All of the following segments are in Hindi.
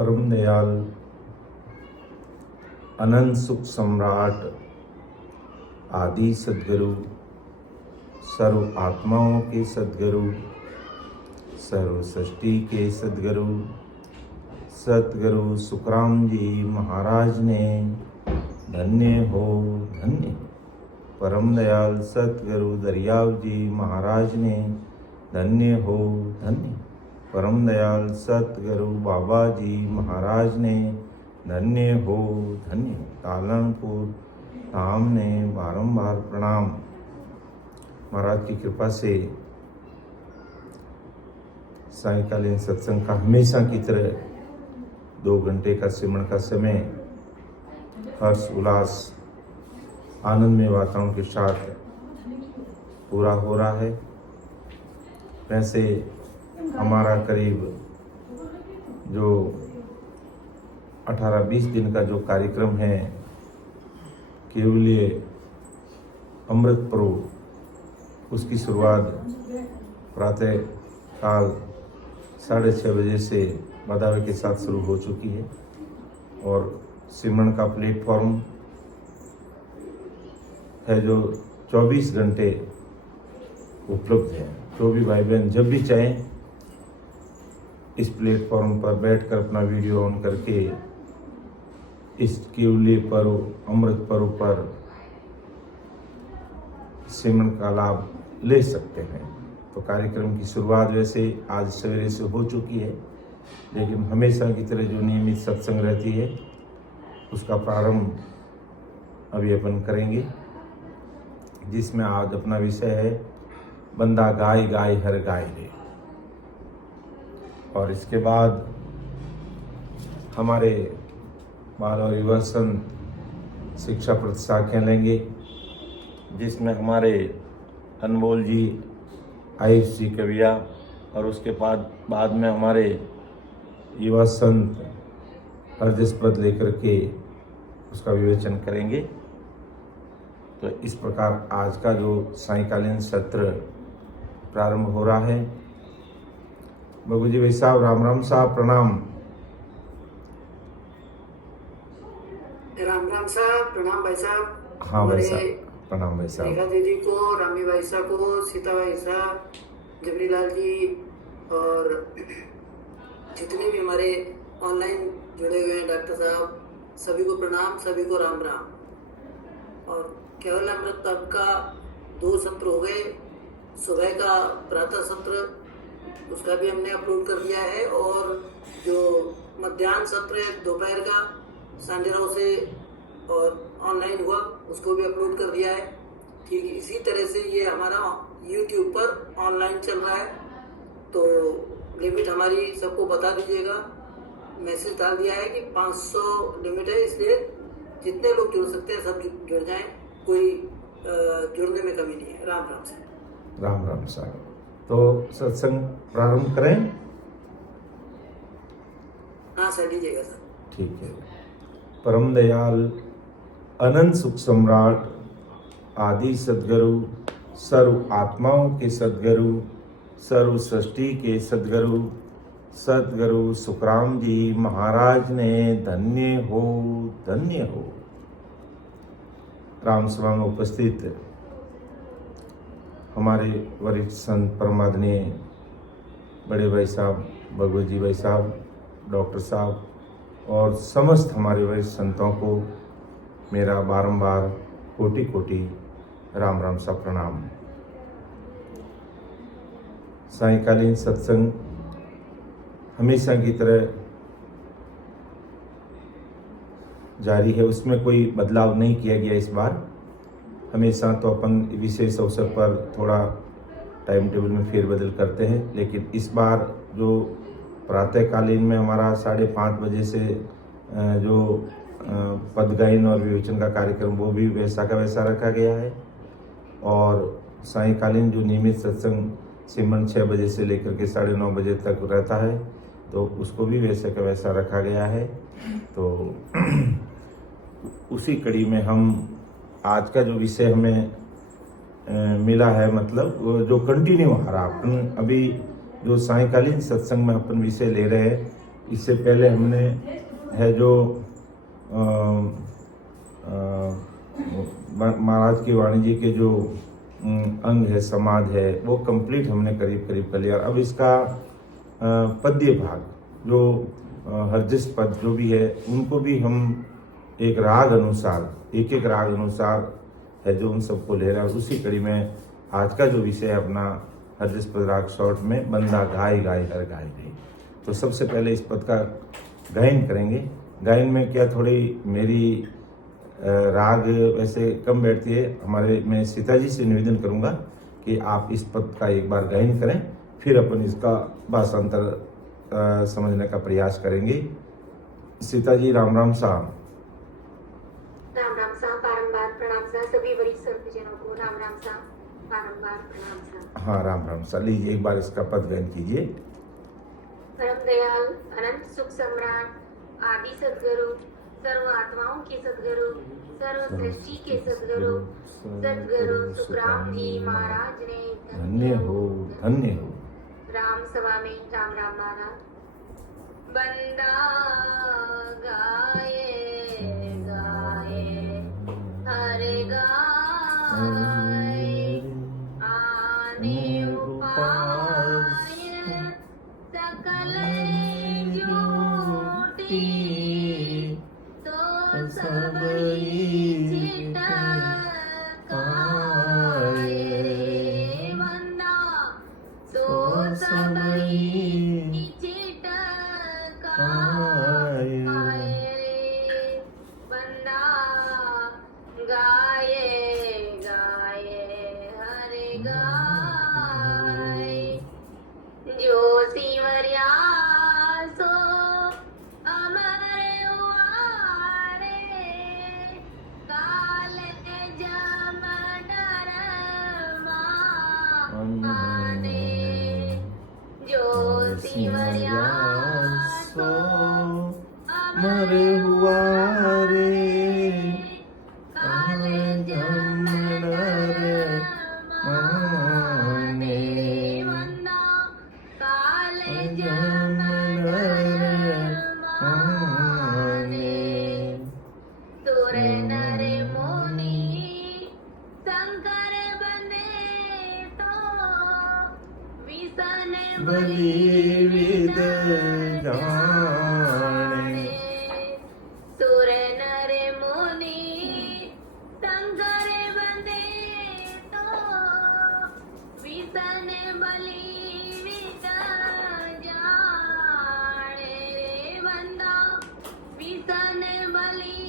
परम दयाल अनंत सुख सम्राट आदि सद्गुरु, सर्व आत्माओं के सद्गुरु, सर्व सृष्टि के सद्गुरु सतगुरु सुखराम जी महाराज ने धन्य हो धन्य। परम दयाल सतगुरु दरियाव जी महाराज ने धन्य हो धन्य। परम दयाल सतगुरु बाबा जी महाराज ने धन्य हो धन्य। तालनपुर धाम ने बारंबार प्रणाम। महाराज की कृपा से सायंकालीन सत्संग का हमेशा की तरह 2 घंटे का सिमरन का समय हर्ष उल्लास आनंदमय वातावरण के साथ पूरा हो रहा है। वैसे हमारा करीब जो 18-20 दिन का जो कार्यक्रम है केवलीय अमृत पर्व, उसकी शुरुआत प्रातः काल 6:30 बजे से बधावे के साथ शुरू हो चुकी है और सिमरन का प्लेटफॉर्म है जो 24 घंटे उपलब्ध है। जो भी भाई बहन जब भी चाहें इस प्लेटफॉर्म पर बैठकर अपना वीडियो ऑन करके इस केवलीय पर्व अमृत पर्व पर सिमरन का लाभ ले सकते हैं। तो कार्यक्रम की शुरुआत वैसे आज सवेरे से हो चुकी है, लेकिन हमेशा की तरह जो नियमित सत्संग रहती है उसका प्रारंभ अभी अपन करेंगे, जिसमें आज अपना विषय है बंदा गाय गाय हर गाय रे। और इसके बाद हमारे बाल और युवा संघ शिक्षा प्रतिशाखाएं लेंगे, जिसमें हमारे अनमोल जी आयुष जी कविया और उसके बाद में हमारे युवा संत अर्धस्पद लेकर के उसका विवेचन करेंगे। तो इस प्रकार आज का जो सायंकालीन सत्र प्रारंभ हो रहा है। बगू जी भाई साहब, राम राम साहब, प्रणाम। राम राम साहब, प्रणाम भाई साहब। हाँ भाई साहब, प्रणाम भाई साहब। रेखा दीदी को, रामी भाई साहब को, सीता भाई साहब, जबरीलाल जी और जितने भी हमारे ऑनलाइन जुड़े हुए हैं डॉक्टर साहब, सभी को प्रणाम, सभी को राम राम। और केवल अमृत पर्व का 2 सत्र हो गए। सुबह का प्रातः सत्र उसका भी हमने अपलोड कर दिया है और जो मध्याह्न सत्र है दोपहर का 9:30 से और ऑनलाइन हुआ उसको भी अपलोड कर दिया है। ठीक इसी तरह से ये हमारा YouTube पर ऑनलाइन चल रहा है। तो लिमिट हमारी सबको बता दीजिएगा, मैसेज डाल दिया है कि 500 लिमिट है, इसलिए जितने लोग जुड़ सकते हैं सब जुड़ जाएं, कोई जुड़ने में कमी नहीं है। राम राम से। राम राम साहब। तो सत्संग प्रारंभ करें? हाँ सर, लीजिएगा सर। ठीक है। परम दयाल अनंत सुख सम्राट आदि सद्गुरु, सर्व आत्माओं के सद्गुरु, सर्व सृष्टि के सद्गुरु सतगुरु सुखराम जी महाराज ने धन्य हो धन्य हो। राम सभा में उपस्थित हमारे वरिष्ठ संत परमादरणीय बड़े भाई साहब, भगवत जी भाई साहब, डॉक्टर साहब और समस्त हमारे वरिष्ठ संतों को मेरा बारंबार कोटि कोटि राम राम सा प्रणाम। सायंकालीन सत्संग हमेशा की तरह जारी है, उसमें कोई बदलाव नहीं किया गया इस बार। हमेशा तो अपन विशेष अवसर पर थोड़ा टाइम टेबल में फेरबदल करते हैं, लेकिन इस बार जो प्रातःकालीन में हमारा 5:30 बजे से जो पदगायन और विवेचन का कार्यक्रम वो भी वैसा का वैसा रखा गया है और सायंकालीन जो नियमित सत्संग सिमरन 6 बजे से लेकर के 9:30 बजे तक रहता है तो उसको भी वैसे का वैसा रखा गया है। तो उसी कड़ी में हम आज का जो विषय हमें मिला है, मतलब जो कंटिन्यू आ रहा, अपन अभी जो सायंकालीन सत्संग में अपन विषय ले रहे हैं इससे पहले हमने है जो महाराज की वाणी जी के जो अंग है, समाज है, वो कंप्लीट हमने करीब करीब कर लिया। अब इसका पद्य भाग जो हरजिस पद जो भी है, उनको भी हम एक राग अनुसार, एक एक राग अनुसार है जो उन सबको ले रहा है। उसी कड़ी में आज का जो विषय है अपना हरजिस पद राग शॉर्ट में, बंदा गाय गाय हर गाय गई। तो सबसे पहले इस पद का गायन करेंगे। गायन में क्या थोड़ी मेरी राग वैसे कम बैठती है हमारे, मैं सीता जी से निवेदन करूंगा कि आप इस पद का एक बार गायन करें, फिर अपन इसका भाषांतर समझने का प्रयास करेंगे। सीता जी राम राम साहब। राम राम सा, बारंबार प्रणाम सा, सभी वरिष्ठ सर्वजनों को राम राम सा, बारंबार प्रणाम सा। हाँ, राम राम सा। लीजिए एक बार इसका पद गायन कीजिए। परम दयाल अनंत सुख सम्राट आदि सदगुरु, सर्व आत्माओं के सदगुरु, सर्व सृष्टि के सदगुरु, सदगुरु सुखराम जी महाराज ने धन्य हो, धन्य हो। राम सभा में राम राम महाराज। बंदा गाए गाए हर गाए, आने उपाय सकल जुटी, तो सब चिटकाए रे बंदा, तो सब चिटकाए रे बंदा, गाए गाए हर गाए, जो सिमरिया सो अमर हुआरे, काल जम डर माने, जो सिमरिया सो अमर हुआ रे, काल जम डर माने, वंदा काल जम डर माने, सुर नर मुनि शंकर बंदे तो, विसन बलि विद जाने, सुर नर मुनि शंकर बंदे तो, विसन बलि विद जाने रे बंदा, विसन बलि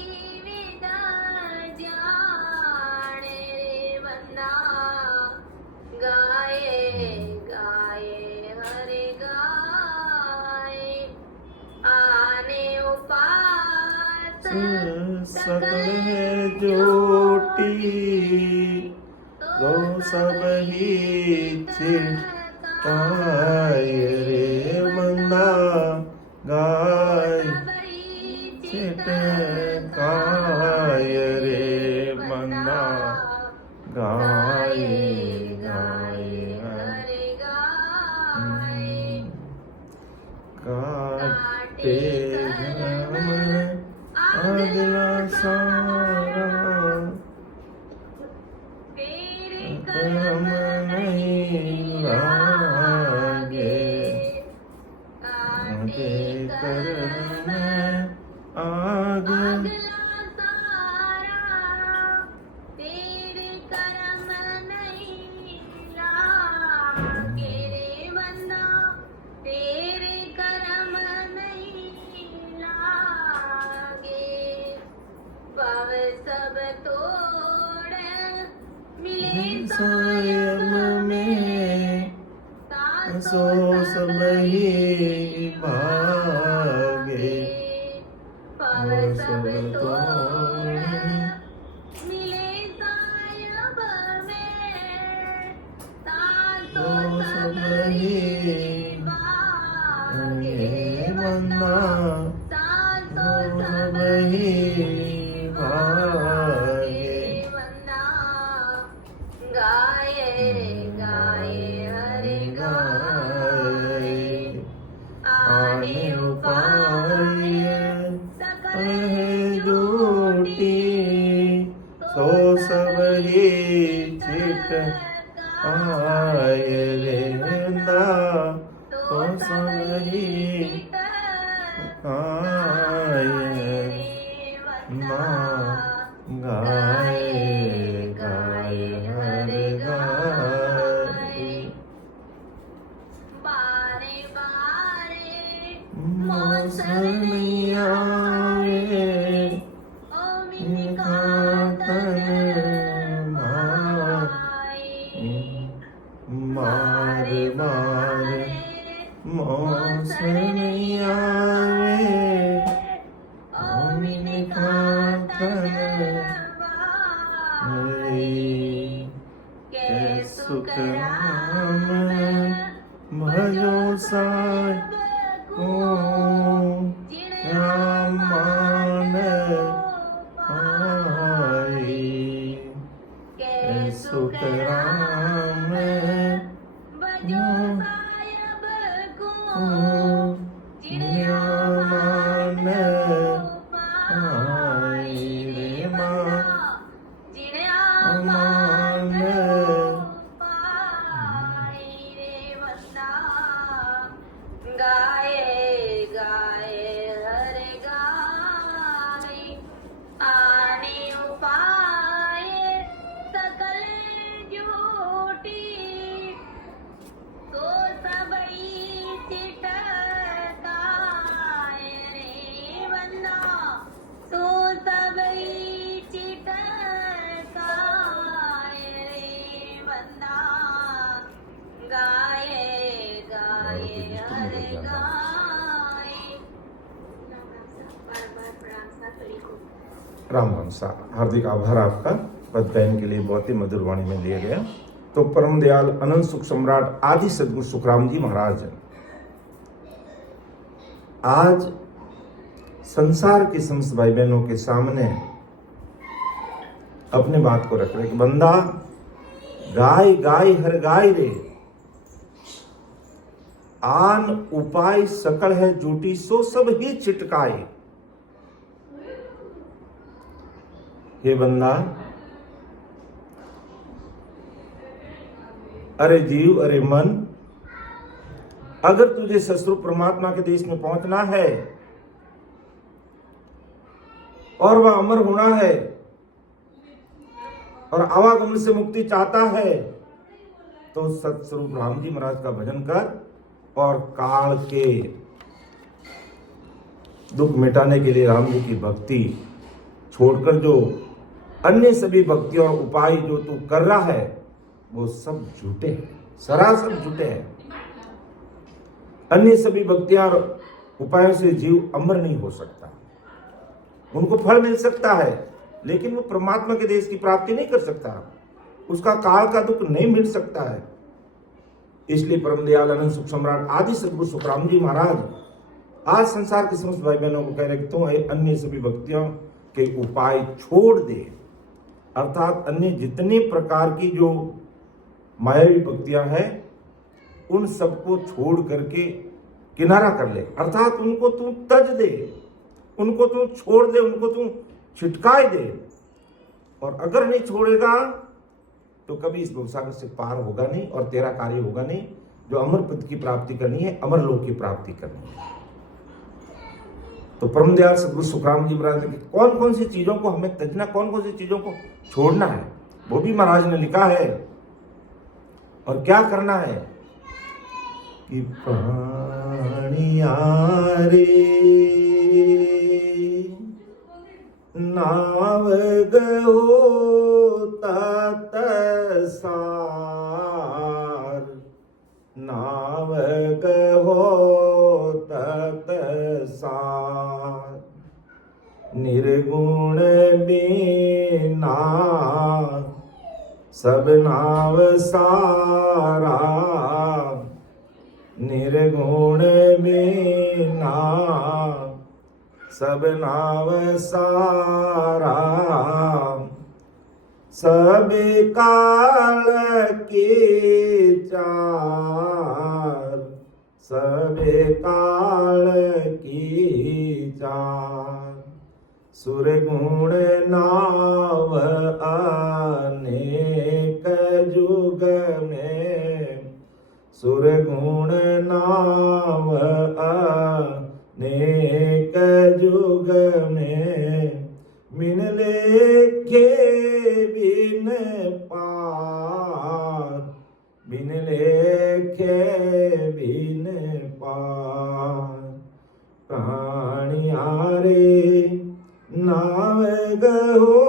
विद जाने रे बंदा, गाए गाए हरे गाए, आने उपास सकल जोटी, तो सब ही चिटकाए रे बंदा, गाय चिटकाए रे बंदा, गाए गाए हरे गाए, काटे घम अगला सारा, तेरे कर्म नहीं लागे, काटे कर्म आग अगला सारा, तेरे कर्म नहीं लागे रे बंदा, तेरे कर्म नहीं लागे, पव सब तोड़ मिले सायम में, सो सब ही भागे, पव सब तोड़ मिले सायब में, तो सब ही भागे बंदा, तो सब ही भागे, बंदा, गाए गाए हरे गाए, आने उपाय आए रे वंदा तो सबरी चित आए वंदा गाए गाए हर गाए बारे बारे मौसम नहीं आए ओ मिनिका तन मार मार मौसम नहीं आए ओमिनिका तन के सुख राम भजो साथ को मान पाए के सुख राम बजो सायब को मान पाए रे माँ मान गाए गाए हर गाए आने उपाय सकल झूठी तो सबई चिटकाए रे बंदा तो सबई चिटकाए रे बंदा गाए गाए हर गाए बार बार प्रणाम सा सभी को राम हंसा हार्दिक आभार आपका पद गायन के लिए बहुत ही मधुर वाणी में लिया गया। तो परम दयाल अनंत सुख सम्राट आदि सदगुरु सुखराम जी महाराज आज संसार के समस्त भाई बहनों के सामने अपने बात को रख रहे कि बंदा गाय गाय हर गाय रे आन उपाय सकल है जूटी सो सब ही चिटकाए। हे बंदा अरे जीव अरे मन, अगर तुझे ससुर परमात्मा के देश में पहुंचना है और वह अमर होना है और आवागमन से मुक्ति चाहता है तो सतस्वरूप राम जी महाराज का भजन कर और काल के दुख मिटाने के लिए राम जी की भक्ति छोड़कर जो अन्य सभी भक्ति और उपाय जो तू कर रहा है वो सब झूठे हैं, सरासर झूठे हैं। अन्य सभी भक्तियां और उपायों से जीव अमर नहीं हो सकता। उनको फल मिल सकता है लेकिन वो परमात्मा के देश की प्राप्ति नहीं कर सकता, उसका काल का दुख नहीं मिट सकता है। इसलिए परम दयाल अनंत सुख सम्राट आदि सदगुरु सुखराम जी महाराज आज संसार के समस्त भाई बहनों को कह रहे तो अन्य सभी भक्तियों के उपाय छोड़ दे, अर्थात अन्य जितने प्रकार की जो मायावी भक्तियां हैं उन सबको छोड़ करके किनारा कर ले, अर्थात उनको तू तज दे, उनको तू छोड़ दे, उनको तू छिटकाए दे। और अगर नहीं छोड़ेगा तो कभी इस भवसागर से पार होगा नहीं और तेरा कार्य होगा नहीं। जो अमर पद की प्राप्ति करनी है, अमर लोक की प्राप्ति करनी है। तो परम दयाल सदगुरु सुखराम जी महाराज ने कौन कौन सी चीजों को हमें तजना, कौन कौन सी चीजों को छोड़ना है वो भी महाराज ने लिखा है और क्या करना है कि प्राणिया रे नाव गहो तत सार, नाव गहो तत सार, निर्गुण बिना सब नाव सारा, निर्गुण बिना सब नाव सारा, सब काल के चार, सब काल की चार, सुर गुण नाव अनेक जुग में सुर गुण नाम अनेक जुग में मिन लेखे बिन पार बिन लेखे बिन पार प्राणियारे नाव गहो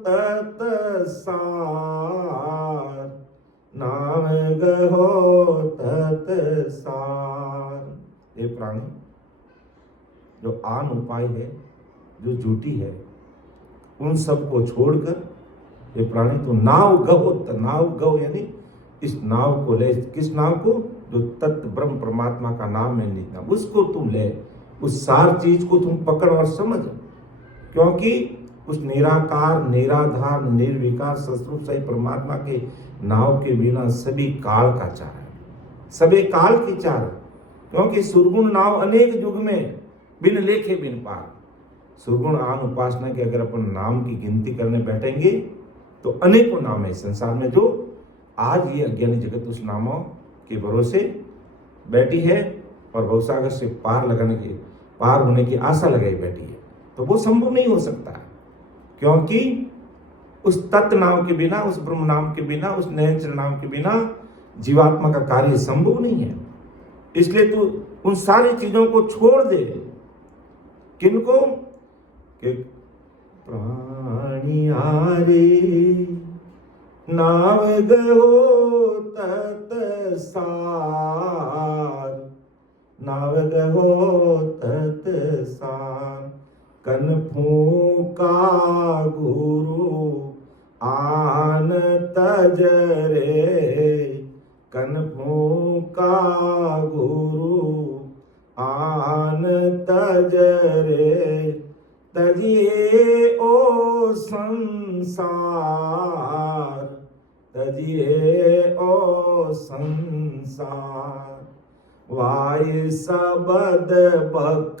तत सार नाव गहो तत सार। ये प्राणी जो आन उपाय है, जो झूठी है, उन सब को छोड़कर ये प्राणी तो नाव गहो, नाव गहो यानी इस नाव को ले। किस नाव को? जो तत्व ब्रह्म परमात्मा का नाम है नित्य, उसको तुम ले, उस सार चीज को तुम पकड़ और समझ, क्योंकि उस निराकार निराधार निर्विकार सस्वरूप सही परमात्मा के नाव के बिना सभी काल का चार है, सभी काल की चार, क्योंकि सुरगुण नाव अनेक युग में बिन लेखे बिन पार। सुरगुण आन उपासना के अगर अपन नाम की गिनती करने बैठेंगे तो अनेकों नाम है संसार में, जो आज ये अज्ञानी जगत उस नामों के भरोसे बैठी है और भवसागर से पार होने की आशा लगाई बैठी है। तो वो संभव नहीं हो सकता है, क्योंकि उस तत्व नाम के बिना, उस ब्रह्म नाम के बिना, उस निरंजन नाम के बिना जीवात्मा का कार्य संभव नहीं है। इसलिए तू उन सारी चीजों को छोड़ दे। किनको? कि प्राणियारे नाव गहो तत सार नाव गहो तत सार। कन फूका गुरु आन तजरे कन फूका गुरु आन तजरे तजिए ओ संसार तजिए ओ संसार। वाय सबद बक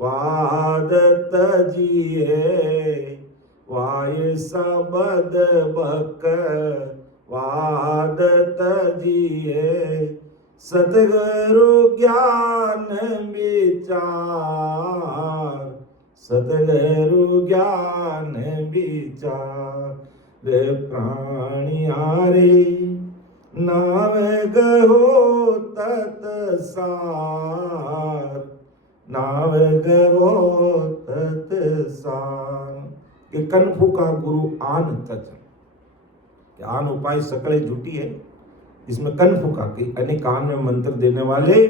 वाद तजिए वाय सबद बक वाद तजिए सतगुरु ज्ञान विचार सतगुरु ज्ञान विचार। रे प्राणियारे नाव गहो तत सार नाव गहो तत सार। कि कनफू का गुरु आन तज, आन उपाय सकल झूठी है, इसमें कनफू का कि अनेक कान में मंत्र देने वाले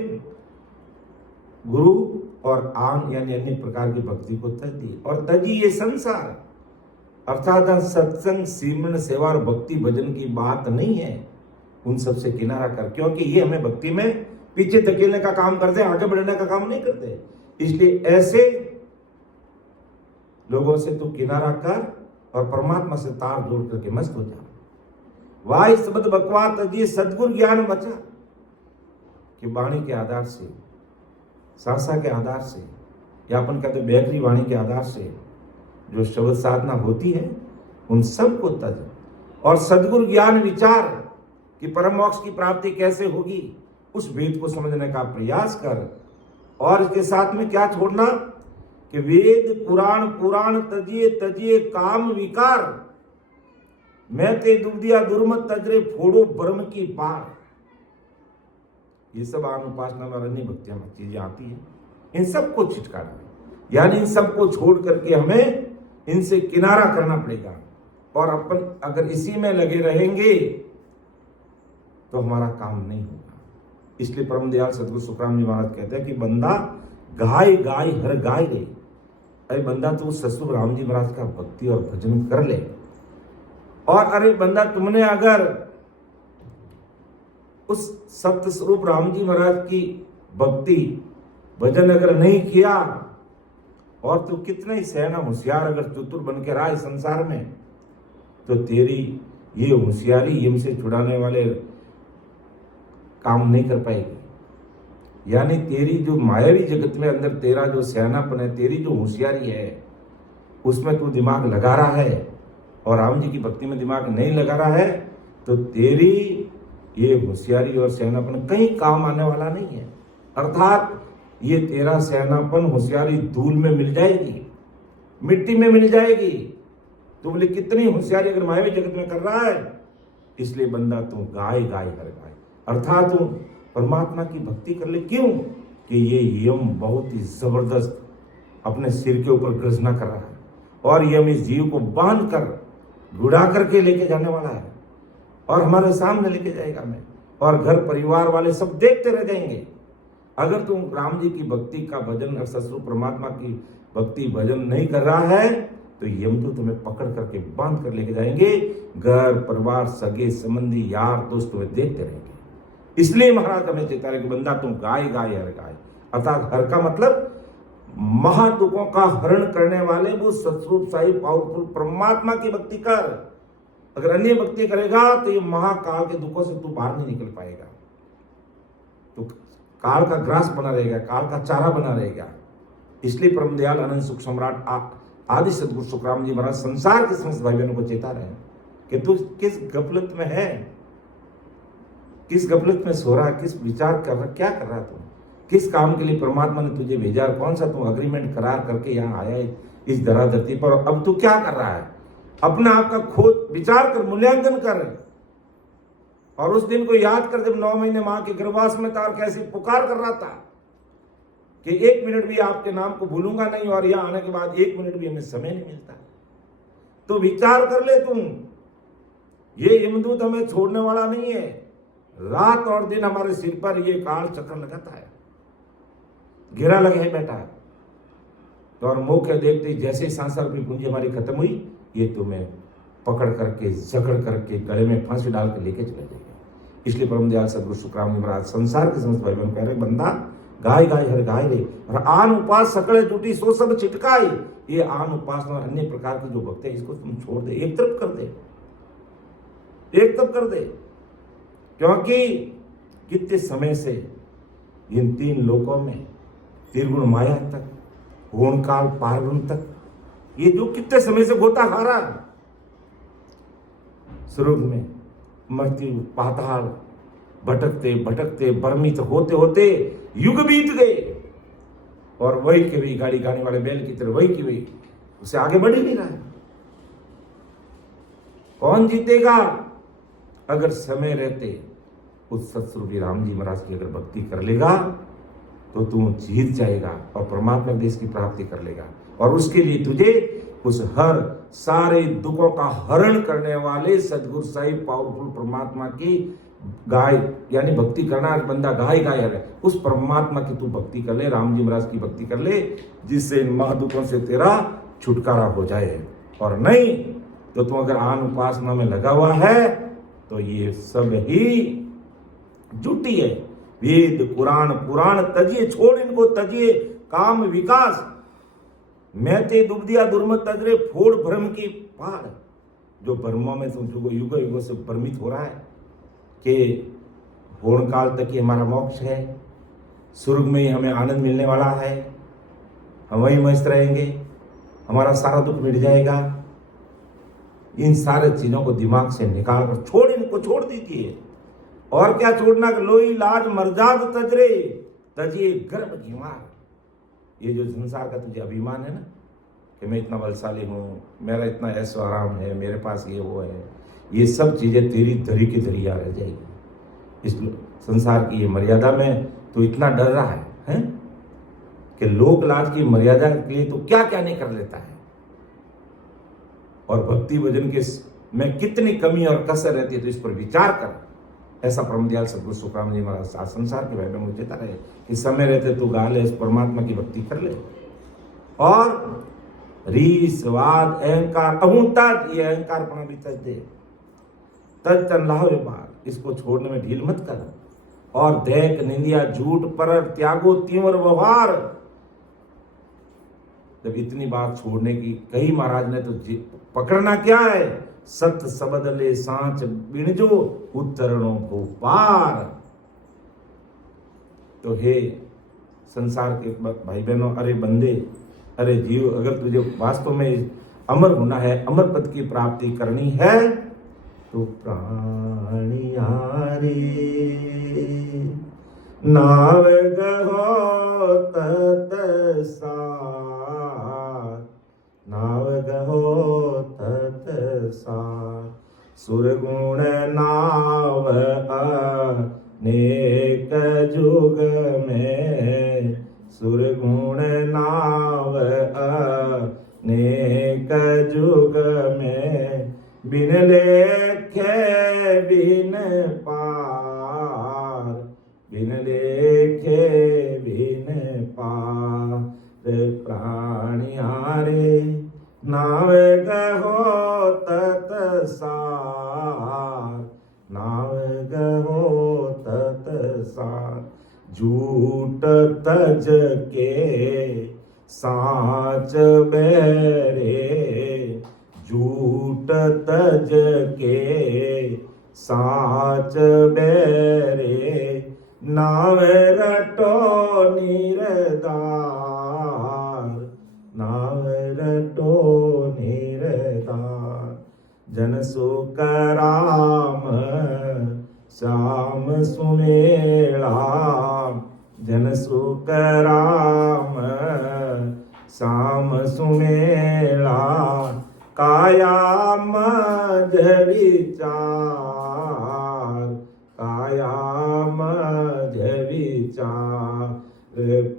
गुरु और आन यानी अन्य प्रकार की भक्ति को तज दी। और तजी ये संसार अर्थात सत्संग सिमरन सेवा और भक्ति भजन की बात नहीं है, उन सब से किनारा कर, क्योंकि ये हमें भक्ति में पीछे धकेलने का काम करते हैं, आगे बढ़ने का काम नहीं करते। इसलिए ऐसे लोगों से तू किनारा कर और परमात्मा से तार जोड़ करके मस्त हो जा। वाय शब्द बकवास तजिए सदगुरु ज्ञान बचा, कि वाणी के आधार से, सासा के आधार से, या अपन कहते बेकरी वाणी के आधार से जो शब्द साधना होती है उन सब को तज और सदगुरु ज्ञान विचार कि परम मोक्ष की प्राप्ति कैसे होगी, उस वेद को समझने का प्रयास कर। और इसके साथ में क्या छोड़ना कि वेद पुराण पुराण तजिए तजिए काम विकार मैं ते दुबदिया दुर्मत तजरे फोड़ो ब्रह्म की पार। ये सब आन उपासना और अन्य भक्तियां चीजें आती है, इन सबको छिटका दे, यानी इन सबको छोड़ करके हमें इनसे किनारा करना पड़ेगा। और अपन अगर इसी में लगे रहेंगे तो हमारा काम नहीं होगा। इसलिए परम दयाल सदगुरु सुखराम जी महाराज कहते हैं कि बंदा गाय गाय हर गाय रे। अरे बंदा तू ससुर राम जी महाराज का भक्ति और भजन कर ले। और अरे बंदा तुमने अगर उस सत्य स्वरूप राम जी महाराज की भक्ति भजन अगर नहीं किया, और तू कितने ही सहना होशियार अगर चतुर बन के रहा इस संसार में, तो तेरी ये होशियारी यम से छुड़ाने वाले काम नहीं कर पाएगी। यानी तेरी जो मायावी जगत में अंदर तेरा जो सहनापन है, तेरी जो होशियारी है, उसमें तू दिमाग लगा रहा है और राम जी की भक्ति में दिमाग नहीं लगा रहा है, तो तेरी ये होशियारी और सियानापन कहीं काम आने वाला नहीं है। अर्थात ये तेरा सियानापन होशियारी धूल में मिल जाएगी, मिट्टी में मिल जाएगी। तू बोले कितनी होशियारी अगर मायावी जगत में कर रहा है, इसलिए बंदा तू गाय गाय हर गाय, अर्थात तू परमात्मा की भक्ति कर ले। क्यों कि ये यम बहुत ही जबरदस्त अपने सिर के ऊपर गर्जना कर रहा है और यम इस जीव को बांध कर गुड़ा करके लेके जाने वाला है और हमारे सामने लेके जाएगा मैं, और घर परिवार वाले सब देखते रह जाएंगे। अगर तुम राम जी की भक्ति का भजन और ससुर परमात्मा की भक्ति भजन नहीं कर रहा है तो यम तो तुम्हें पकड़ करके बांध कर लेके जाएंगे। घर परिवार सगे संबंधी यार दोस्त तुम्हें देखते रहेंगे। इसलिए महाराज हमें चेता रहे कि बंदा तुम गाय गाय हर गाय, अर्थात हर का मतलब महादुखों का हरण करने वाले वो सतरूप साई पावरफुल परमात्मा की भक्ति कर। अगर अन्य भक्ति करेगा तो ये महाकाल के दुखों से तू बाहर नहीं निकल पाएगा, तो काल का ग्रास बना रहेगा, काल का चारा बना रहेगा। इसलिए परम दयाल अनंत सुख सम्राट आदि सदगुरु सुखराम जी महाराज संसार के समस्त भाई बहनों को चेता रहे कि तू किस गफलत में है, किस गफलत में सो रहा, किस विचार कर रहा, क्या कर रहा तू, किस काम के लिए परमात्मा ने तुझे भेजा, कौन सा तू अग्रीमेंट करार करके यहाँ आया है इस धरा धरती पर, और अब तू क्या कर रहा है। अपना आपका खोज विचार कर, मूल्यांकन कर, और उस दिन को याद कर जब 9 महीने मां के गर्भवास में था और कैसी पुकार कर रहा था कि 1 मिनट भी आपके नाम को भूलूंगा नहीं, और यहां आने के बाद 1 मिनट भी हमें समय नहीं मिलता। तो विचार कर ले तुम, ये यमदूत हमें छोड़ने वाला नहीं है। रात और दिन हमारे सिर पर ये काल चक्र लगाता है, घेरा लगे है बैठा है। तो और मौके देखते जैसे सांसार की पूंजी हमारी खत्म हुई, ये तुम्हें पकड़ करके जकड़ करके गले में फांसी डाल के लेके चले जाएगा। इसलिए परम दयाल सदगुरु सुखराम जी महाराज संसार के समस्त भाई बहन कह रहे बंदा गाय गाय हर गाय रे, और आन उपास सकले टूटी सो सब छिटकाई। ये आन उपासना और अन्य प्रकार की जो भक्ति है इसको तुम छोड़ दे, एक तरफ कर दे, एक तरफ कर दे। क्योंकि कितने समय से इन 3 लोकों में त्रिगुण माया तक, गुण काल पारगुण तक, ये जो कितने समय से गोता खा रहा है। स्वर्ग में मृत्यु पाताल भटकते भटकते भ्रमित होते होते युग बीत गए, और वही के वही गाड़ी गाने वाले बैल की तरह वही की वही, उसे आगे बढ़ ही नहीं रहा है। कौन जीतेगा? अगर समय रहते उस सतस्वरूपी राम जी महाराज की अगर भक्ति कर लेगा तो तू जीत जाएगा और परमात्मा देश की प्राप्ति कर लेगा। और उसके लिए तुझे उस हर सारे दुखों का हरण करने वाले सदगुरु साई पावरफुल परमात्मा की गाय यानी भक्ति करना। बंदा गाय गाय है, उस परमात्मा की तू भक्ति कर ले, राम जी महाराज की भक्ति कर ले, जिससे इन महादुखों से तेरा छुटकारा हो जाए। और नहीं तो तू अगर आन उपासना में लगा हुआ है तो ये सब ही झूठी है। वेद पुराण पुराण तजिए, छोड़ इनको तजिए काम विकास। मैं ते दुबदिया दुर्मत तजरे फोड़ भ्रम की पार। जो भ्रमों में तुम युगों युगों से भ्रमित हो रहा है कि होण काल तक ही हमारा मोक्ष है, स्वर्ग में ही हमें आनंद मिलने वाला है, हम वहीं मस्त रहेंगे, हमारा सारा दुख मिट जाएगा। इन सारे चीजों को दिमाग से निकाल कर छोड़, इनको छोड़ दीजिए। और क्या छोड़ना? लोई लाज मर्जाद तजरे तजिए गर्भ घिमार। ये जो संसार का तुझे अभिमान है ना कि मैं इतना बलशाली हूँ, मेरा इतना ऐशो आराम है, मेरे पास ये वो है, ये सब चीजें तेरी धरी की धरी आ रह जाएगी। इस संसार की ये मर्यादा में तू इतना डर रहा है कि लोक लाज की मर्यादा के लिए तो क्या क्या नहीं कर लेता है। और भक्ति भजन के में कितनी कमी और कसर रहती है, तो इस पर विचार कर। ऐसा परम दयाल सदगुरु सुखराम जी महाराज संसार के भाई मुझे चेता रहे कि समय रहते तू गा ले, इस परमात्मा की भक्ति कर ले। और रीस वाद अहंकार अहूंतात, ये अहंकार पना भी तज दे, तज तन लावे बार, इसको छोड़ने में ढील मत कर। और देख निंदिया झूठ पर त्यागो तीव्र व्यवहार। जब इतनी बात छोड़ने की कही महाराज ने तो पकड़ना क्या है? सत सबद ले सांच बिणजो उतरणो भोपार। तो हे संसार के भाई बहनों, अरे बंदे, अरे जीव, अगर तुझे वास्तव में अमर होना है, अमर पद की प्राप्ति करनी है तो प्राण नाव गहो तत्सार, नाव गहो तत्सार। सुरगुण नाव अनेक जुग में, सुरगुण नाव अनेक जुग में। बिन लेखे बिन पार, बिन लेखे बिन पार। प्राणियारे नाव गहो तत्सार, नाव गहो तत्सार। झूठ तज के साच बेरे, झूठ तज के साच बेरे। नाव रटो निरदार, नाव रटो निरदार। जन सुख राम श्याम सुमेला, जन सुख राम श्याम सुमेला। काया मज विचार, काया मज विचार।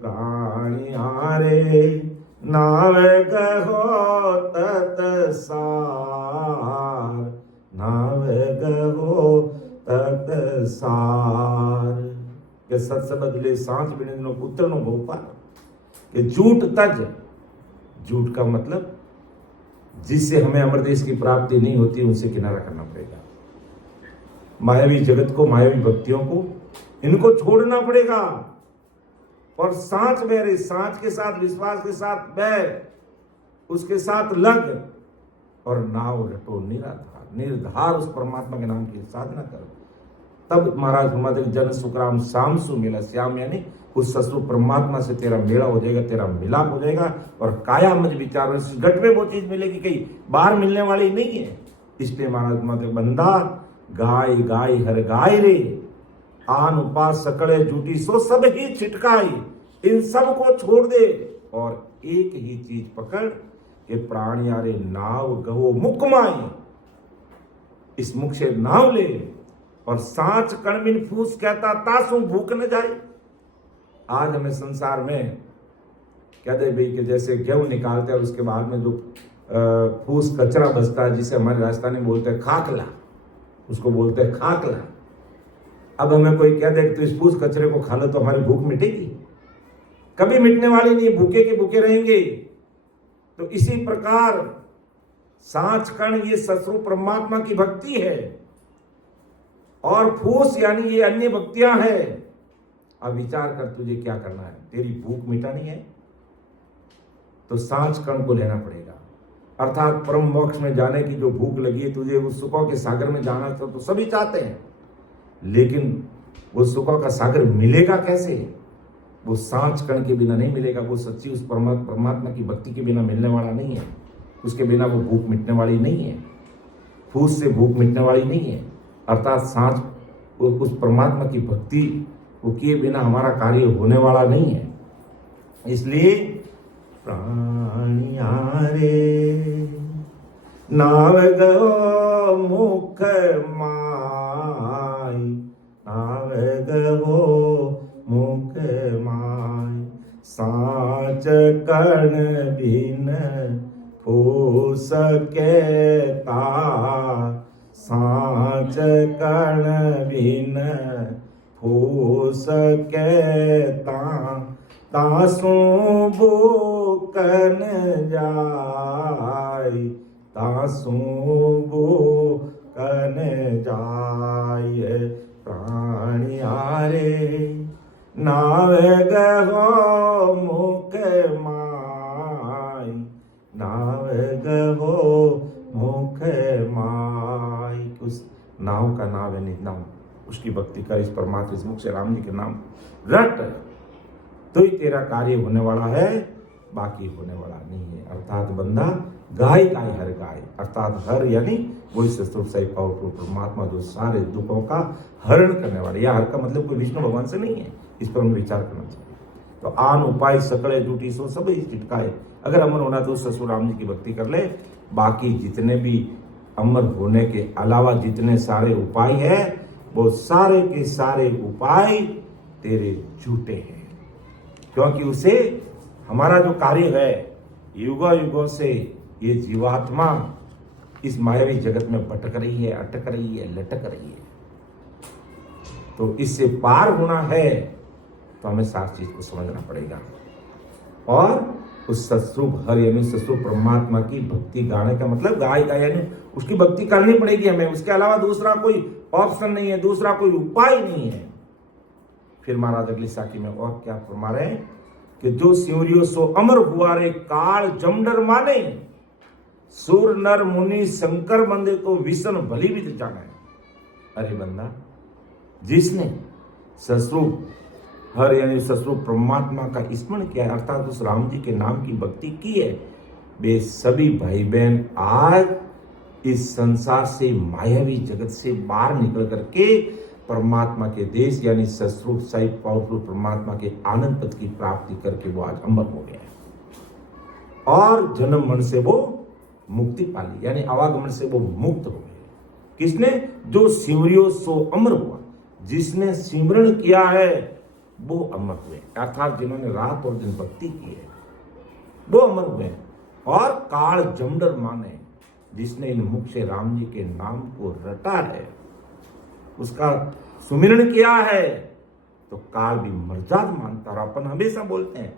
प्राणियारे नाव गहो तत्सार, नाव गहो तत्सार। के सत्स बदले सांच बिने दिनों पुत्र नो भोपाल। कि झूठ तज, झूठ का मतलब जिससे हमें अमरदेश की प्राप्ति नहीं होती उनसे किनारा करना पड़ेगा। मायावी जगत को, मायावी भक्तियों को, इनको छोड़ना पड़ेगा। और सांच बैरे, सांच के साथ, विश्वास के साथ बैर, उसके साथ लग और नाव रटो निराधार, निर्धार उस परमात्मा के नाम की साधना करो। तब महाराज फरमाते जन सुखराम श्याम सु मिला। श्याम यानी उस ससुर परमात्मा से तेरा मेला हो जाएगा, तेरा मिलाप हो जाएगा। और काया मज विचार, इस घट में वो चीज मिलेगी कहीं बाहर मिलने वाली नहीं है। इसलिए महाराज फरमाते बंदा गाय गाय हर गाय रे, आन उपास सकड़े झूठी सो सब ही छिटकाई। इन सब को छोड़ दे और एक ही चीज पकड़ के प्राणियारे नाव गहो मुख माई। इस मुख से नाव ले और सांच कणमिन फूस कहता तासु भूख न जाए। आज हमें संसार में कहते भाई कि जैसे गेहूं निकालते हैं और उसके बाद में जो फूस कचरा बचता है, जिसे हमारे राजस्थानी में बोलते हैं खाकला, उसको बोलते हैं खाकला। अब हमें कोई कह दे कि तो इस फूस कचरे को खा लो तो हमारी भूख मिटेगी? कभी मिटने वाली नहीं, भूखे के भूखे रहेंगे। तो इसी प्रकार सांच कण ये ससुर परमात्मा की भक्ति है और फूस यानी ये अन्य भक्तियां हैं। अब विचार कर तुझे क्या करना है। तेरी भूख मिटानी है तो सांच कण को लेना पड़ेगा, अर्थात परम मोक्ष में जाने की जो भूख लगी है तुझे, उस सुखों के सागर में जाना तो सभी चाहते हैं, लेकिन वो सुखों का सागर मिलेगा कैसे? वो सांच कण के बिना नहीं मिलेगा। वो सच्ची उस परमात्मा की भक्ति के बिना मिलने वाला नहीं है। उसके बिना वो भूख मिटने वाली नहीं है, फूस से भूख मिटने वाली नहीं है। अर्थात सांच उस परमात्मा की भक्ति वो किए बिना हमारा कार्य होने वाला नहीं है। इसलिए प्राणियारे नाव गहो मुख माई, नाव गहो मुख माई। सांच कण बिन फूस कहता, सांच कण बिन फूस कहता। तासु बुकन जाय, तासु बुकन जाय। प्राणियारे नाव गहो मुख माय, नाव गहो मुख माय। उस नाव का नाम है निनाम, उसकी भक्ति कर, इस परमात्मा इस मुख से राम जी के नाम रट, तो ही तेरा कार्य होने वाला है बाकी होने वाला नहीं है। अर्थात बंदा गाय गाय हर गाय, अर्थात हर यानी वही सतरूप साई पावरफुल परमात्मा जो सारे दुखों का हरण करने वाले। या हर का मतलब कोई विष्णु भगवान से नहीं है, इस पर हमें विचार करना चाहिए। तो आन उपाय सकड़े जूठी सो सब ही चिटकाए। अगर अमर होना तो ससुर राम जी की भक्ति कर ले। बाकी जितने भी अमर होने के अलावा जितने सारे उपाय है वो सारे के सारे उपाय तेरे झूठे हैं, क्योंकि उसे हमारा जो कार्य है युगों युगों से ये जीवात्मा इस मायावी जगत में भटक रही है, अटक रही है, लटक रही है। तो इससे पार होना है तो हमें सारी चीज को समझना पड़ेगा और उस सतरूप हर यानी सतरूप परमात्मा की भक्ति गाने का मतलब गाय का यानी उसकी भक्ति करनी पड़ेगी हमें। उसके अलावा दूसरा कोई ऑप्शन नहीं है, दूसरा कोई उपाय नहीं है। फिर महाराज अगली साखी में और क्या फरमा रहे हैं कि जो सिवरियो सो अमर हुआ रे काल जमडर माने, सुर नर मुनि शंकर बंदे तो विष्ण भली भी जाने। अरे बंदा, जिसने ससरूप हर यानी ससरूप परमात्मा का स्मरण किया है, अर्थात उस राम जी के नाम की भक्ति की है, वे सभी भाई बहन आज इस संसार से मायावी जगत से बाहर निकल करके परमात्मा के देश यानी ससरूप साई पावरफुल परमात्मा के आनंद पद की प्राप्ति करके वो आज अमर हो गया और जन्म मरण से वो मुक्ति पा ली, यानी आवागमन से वो मुक्त हो गए। किसने? जो सिमरियो सो अमर हुआ, जिसने सिमरण किया है वो अमर हुए, अर्थात जिन्होंने रात और दिन भक्ति की है वो अमर हुए। और काल जमडर माने, जिसने इन मुख से राम जी के नाम को रटा है, उसका सुमिरन किया है, तो काल भी मर्याद मानता। और अपन हमेशा बोलते हैं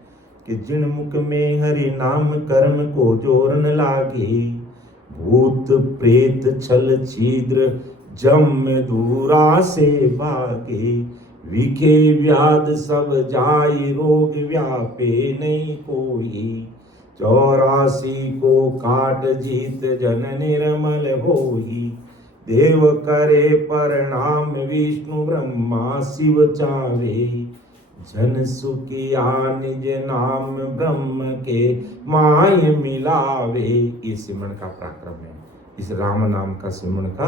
कि जिन मुख में हरि नाम कर्म को जोरन लागे, भूत प्रेत छल छिद्र जम दूरा से भागे, विखे व्याध सब जाय रोग व्यापे नहीं कोई, 84 को काट जीत जन निर्मल होई, देव करे प्रणाम विष्णु ब्रह्मा शिव चावे, जन सुखिया निज नाम ब्रह्म के माय मिलावे। ये सिमरन का पराक्रम है, इस राम नाम का सिमरन का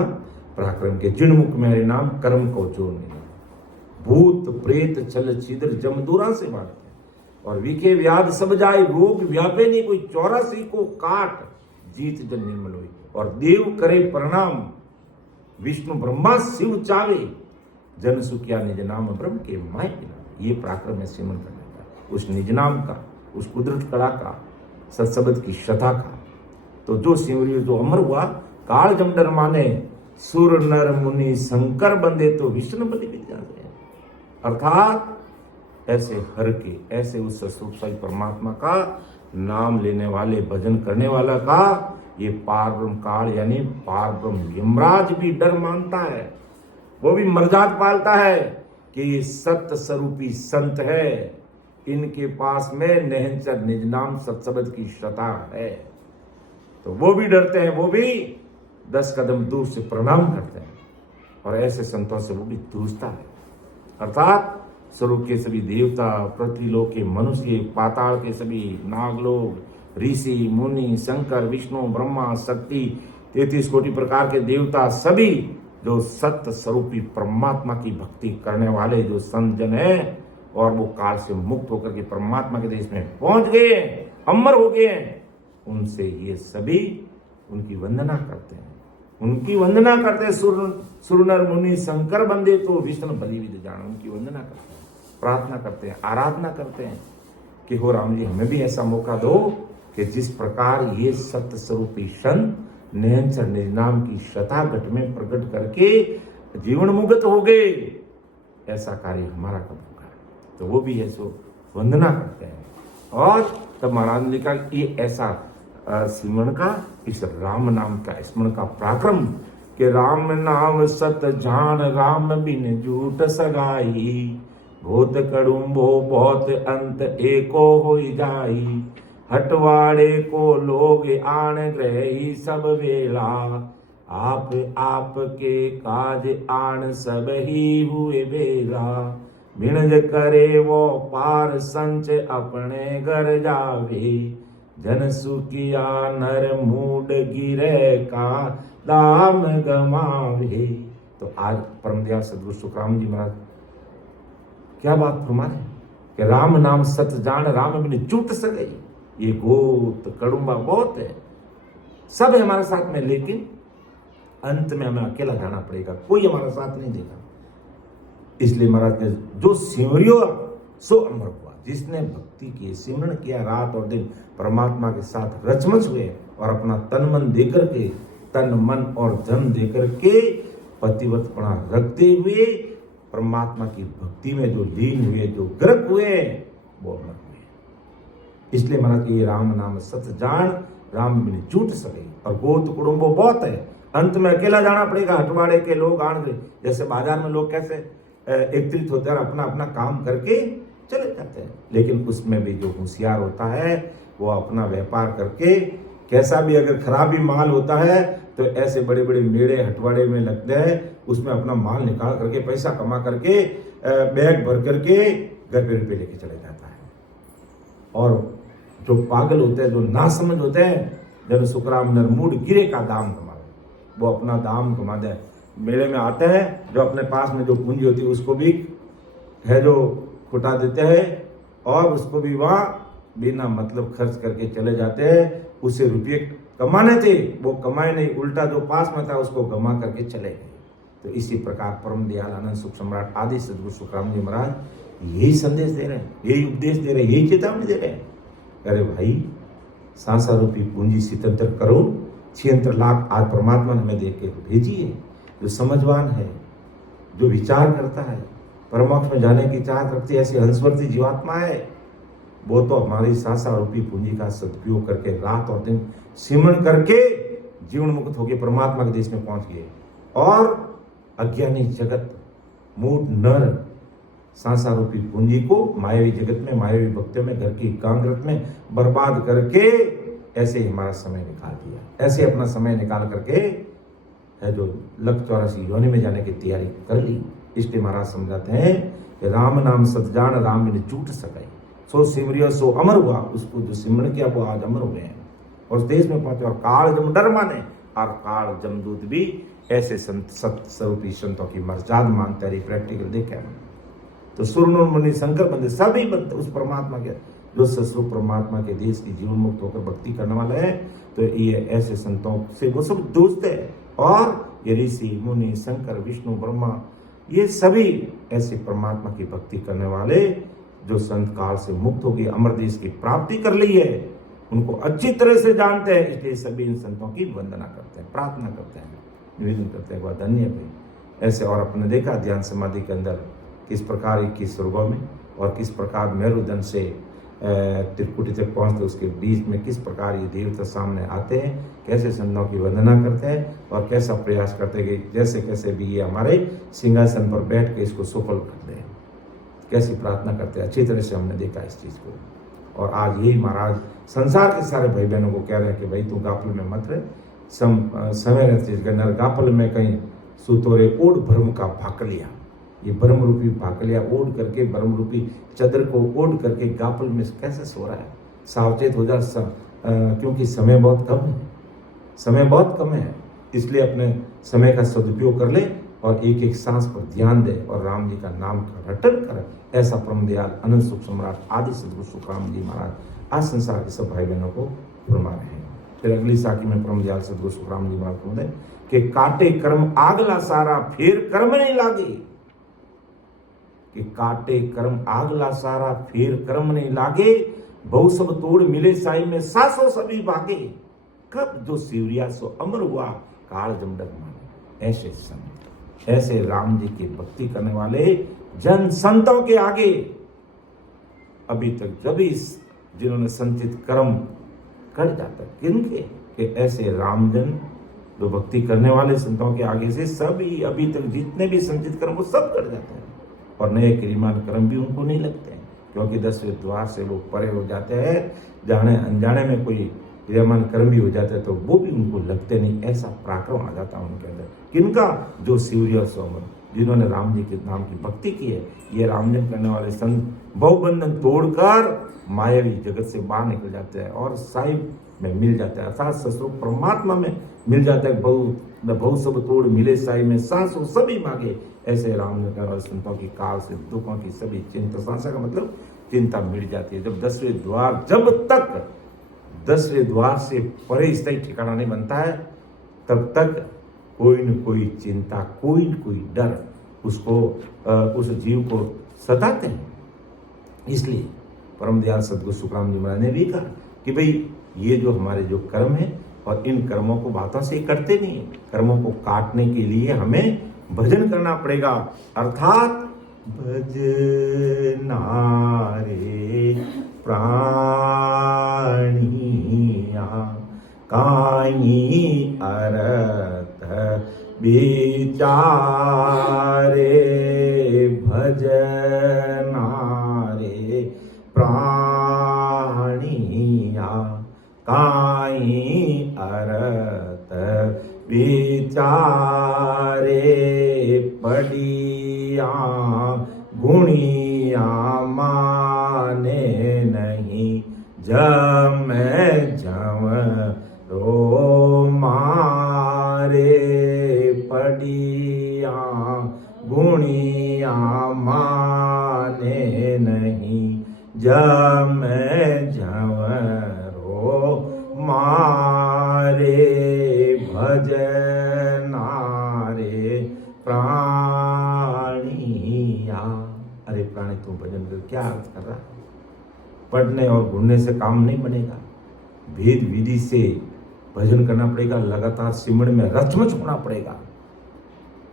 पराक्रम के जिन मुख में हरि नाम कर्म को जोड़ने, भूत प्रेत छल छिद्र जम दूरा से बांटते और विखे व्याध सब जाए रोग व्यापे नहीं कोई, 84 को काट जीत जन निर्मल हुई, और देव करे प्रणाम विष्णु ब्रह्मा शिव चावे, जन सुखिया निज नाम ब्रह्म के माय मिलावे। ये पराक्रम है सिमरन करने का, उस निज नाम का, उस कुदरत कला का, सत्सबद की श्रद्धा का। तो जो सिमरियो जो अमर हुआ, काल जमडर माने, सुर नर मुनि शंकर बंदे तो विष्णु बलि भी जाते हैं। अर्थात ऐसे हर के, ऐसे उस सतरूप साई परमात्मा का नाम लेने वाले, भजन करने वाला का ये पारब्रह्म काल यानी पारब्रह्म यमराज भी डर मानता है, वो भी मर्याद पालता है कि ये सत्य स्वरूपी संत है, इनके पास में नहनचर निज नाम सत्सबद की श्रद्धा है। तो वो भी डरते हैं, वो भी 10 कदम दूर से प्रणाम करते हैं और ऐसे संतों से वो भी जूझता है। अर्थात स्वर्ग के सभी देवता, पृथ्वीलोक के मनुष्य, पाताल के सभी नागलोक, ऋषि मुनि, शंकर विष्णु ब्रह्मा शक्ति, 33 कोटि प्रकार के देवता, सभी जो सत्य स्वरूपी परमात्मा की भक्ति करने वाले जो संत जन है और वो काल से मुक्त होकर के परमात्मा के देश में पहुंच गए, अमर हो गए, उनसे ये सभी उनकी वंदना करते हैं, उनकी वंदना करते हैं। सुर नर मुनि शंकर बंदे तो विष्णु बलि विद जान, उनकी वंदना करते हैं, प्रार्थना करते हैं, आराधना करते हैं कि हो राम जी हमें भी ऐसा मौका दो कि जिस प्रकार ये सत्य स्वरूपी संत निरंतर निज नाम की श्रद्धा घट में प्रकट करके जीवन मुक्त हो गए, ऐसा कार्य हमारा कब होगा। तो वो भी है सो वंदना करते हैं। और तब महाराज ने लिखा ये ऐसा स्मरण का, इस राम नाम का स्मरण का पराक्रम कि राम नाम सत जान राम बिन झूठ सगाई, भूत कड़ुम्बो बहुत अंत एको हो जाई, हटवाड़े को लोग आन ग्रही सब वेला, आप के काज आन सब ही हुए बेला, बिणज करे वो पार संच अपने घर जावे, जन सुखिया नर मूड गिरे का दाम गमावे। तो आज परम दयाल सदगुरु सुखराम जी महाराज क्या बात फरमा रहे कि राम नाम सत जान, राम बिन चूट सके। ये गोत कड़ुम्बा बहुत है, सब है हमारे साथ में, लेकिन अंत में हमें अकेला जाना पड़ेगा, कोई हमारा साथ नहीं देगा। इसलिए महाराज ने जो सिमरियो सो अमर हुआ, जिसने भक्ति की सिमरण किया रात और दिन परमात्मा के साथ रचमच हुए और अपना तन मन देकर के, तन मन और धन देकर के पतिव्रतपणा रखते हुए परमात्मा की भक्ति में जो लीन हुए, जो गर्क हुए, वो अमर हुए। इसलिए महाराज ये राम नाम सत जान, राम बिन झूठ सके। और गोत कुटुंबो बहुत है, अंत में अकेला जाना पड़ेगा। हटवाड़े के लोग आएंगे, जैसे बाजार में लोग कैसे एकत्रित होते हैं, अपना अपना काम करके चले जाते हैं, लेकिन उसमें भी जो होशियार होता है वो अपना व्यापार करके, कैसा भी अगर खराब भी माल होता है तो ऐसे बड़े बड़े मेले हटवाड़े में लगते हैं, उसमें अपना माल निकाल करके, पैसा कमा करके, बैग भर करके घर पे रुपये लेके चले जाता है। और जो पागल होते हैं, जो नासमझ होते हैं, जब सुखराम नरमूड गिरे का दाम कमावे, वो अपना दाम कमा दे। मेले में आते हैं, जो अपने पास में जो पूंजी होती है उसको भी है जो खुटा देते हैं, और उसको भी वहाँ बिना मतलब खर्च करके चले जाते हैं। उसे रुपये कमाने थे, वो कमाए नहीं, उल्टा जो पास में था उसको गमा करके चले गए। तो इसी प्रकार परम दयाल आनंद सुख सम्राट आदि सदगुरु सुखराम जी महाराज यही संदेश दे रहे हैं, यही उपदेश दे रहे हैं, यही चेतावनी दे रहे हैं। अरे भाई, सांसा रूपी पूंजी सितंत्र करोड़ 76 लाख आज परमात्मा ने हमें देख के भेजी है। जो समझवान है, जो विचार करता है, परमात्मा में जाने की चाहत रखती है, ऐसी हंसवर्ती जीवात्मा है, वो तो हमारी सांसा रूपी पूंजी का सदुपयोग करके रात और दिन सिमरण करके जीवन मुक्त होकर परमात्मा के देश में पहुंच गए। और अज्ञानी जगत, मूढ़ नर सांसा रूपी पूंजी को मायावी जगत में, मायावी भक्तियों में, घर की कांग्रत में बर्बाद करके ऐसे ही हमारा समय निकाल दिया। ऐसे अपना समय निकाल करके है जो लख 84 योनि में जाने की तैयारी कर ली। इसलिए महाराज समझाते हैं कि राम नाम सतजान, राम बिन चूट सके। सो सिमरियो सो अमर हुआ, उसको जो सिमरण किया वो आज अमर हुए हैं और उस देश में पहुंचे। और काल जम डर माने, और काल जमदूत भी ऐसे संत सत स्वरूपी संतों की मर्यादा मानते हैं। प्रैक्टिकल देखे तो सुरनूर मुनि शंकर बंदे सभी बनते उस परमात्मा के, जो सस्वरूप परमात्मा के देश की जीवन मुक्त होकर भक्ति करने वाले हैं। तो ये ऐसे संतों से वो सब दोस्त है। और ये ऋषि मुनि शंकर विष्णु ब्रह्मा, ये सभी ऐसे परमात्मा की भक्ति करने वाले जो संत काल से मुक्त हो गए, अमर देश की प्राप्ति कर ली है, उनको अच्छी तरह से जानते हैं। इसलिए सभी इन संतों की वंदना करते हैं, प्रार्थना करते हैं, निवेदन करते हैं, वह धन्य भाई। ऐसे और अपने देखा ध्यान समाधि के अंदर किस प्रकार 21 स्वर्गों में और किस प्रकार मेरुदंड से त्रिकुटी तक पहुँचते, उसके बीच में किस प्रकार ये देवता सामने आते हैं, कैसे संतों की वंदना करते हैं और कैसा प्रयास करते हैं कि जैसे कैसे भी ये हमारे सिंहासन पर बैठ के इसको सफल कर दें, कैसी प्रार्थना करते हैं। अच्छी तरह से हमने देखा इस चीज़ को। और आज यही महाराज संसार के सारे भाई बहनों को कह रहे हैं कि भाई तू गाफल में मत रहे, समय रहते नर गाफल में कहीं सुतोरे ओढ़ भ्रम का भाकलिया, ये ब्रह्म रूपी भाकलिया ओढ़ करके, ब्रह्म रूपी चदर को ओढ़ करके गाफल में कैसे सो रहा है। सावचेत हो जा, क्योंकि समय बहुत कम है, समय बहुत कम है। इसलिए अपने समय का सदुपयोग कर ले और एक एक सांस पर ध्यान दे और राम जी का नाम का रटन कर। ऐसा परम दयाल अनंत सुख सम्राट आदि सदगुरु सुखराम जी महाराज आज संसार के सब भाई बहनों को फरमा रहे हैं। फिर अगली साखी में परम दयाल सदगुरु सुखराम जी महाराज बोले कि काटे कर्म आगला सारा फिर कर्म नहीं लागे, कि काटे कर्म आगला सारा फिर कर्म नहीं लागे, बहु सब तोड़ मिले साई में सासो सभी भागे, कब जो सिवरिया सो अमर हुआ काल जमडक माने। ऐसे संत, ऐसे राम जी की भक्ति करने वाले जन संतों के आगे अभी तक जब जिन्होंने संचित कर्म कर जाता, किनके कि ऐसे रामजन जो भक्ति करने वाले संतों के आगे से सभी अभी तक जितने भी संचित कर्म वो सब कर जाते हैं और नए क्रियमान कर्म भी उनको नहीं लगते हैं, क्योंकि 10वें द्वार से वो परे हो जाते हैं। जाने अनजाने में कोई क्रियमान कर्म भी हो जाता है तो वो भी उनको लगते नहीं। ऐसा पराक्रम आ जाता है उनके अंदर, किनका, जो शिवरिया सोमन, जिन्होंने राम जी के नाम की भक्ति की है, ये रामजन करने वाले संत बहुबंधन तोड़कर मायावी जगत से बाहर निकल जाते हैं और साहिब में मिल जाते हैं, अर्थात सस्वरूप परमात्मा में मिल जाता है। बहु सब तोड़ मिले साहिब में, सांसों सभी मांगे, ऐसे रामजन करने वाले संतों की काल से दुखों की सभी चिंता, सांसा का मतलब चिंता मिट जाती है। जब 10वें द्वार, जब तक 10वें द्वार से परे स्थायी ठिकाना नहीं बनता है, तब तक कोई न कोई चिंता, कोई न कोई डर उसको उस जीव को सताते हैं। इसलिए परम दयाल सदगुरु सुखराम जी महाराज ने भी कहा कि भाई ये जो हमारे जो कर्म है, और इन कर्मों को बातों से करते नहीं है, कर्मों को काटने के लिए हमें भजन करना पड़ेगा। अर्थात भजना रे प्राणिया काई अरत विचारे, भजना रे प्राणिया काई अरत विचारे, पड़िया गुणिया माने नहीं, जम जम रो मारे, पड़िया गुणिया माने नहीं, जम जम रो मारे, भजना रे प्राणिया। अरे प्राणी तुम भजन कर, क्या अर्थ कर रहा है? पढ़ने और घूमने से काम नहीं बनेगा, भेद विधि से भजन करना पड़ेगा, लगातार सिमरन में रचमच होना पड़ेगा,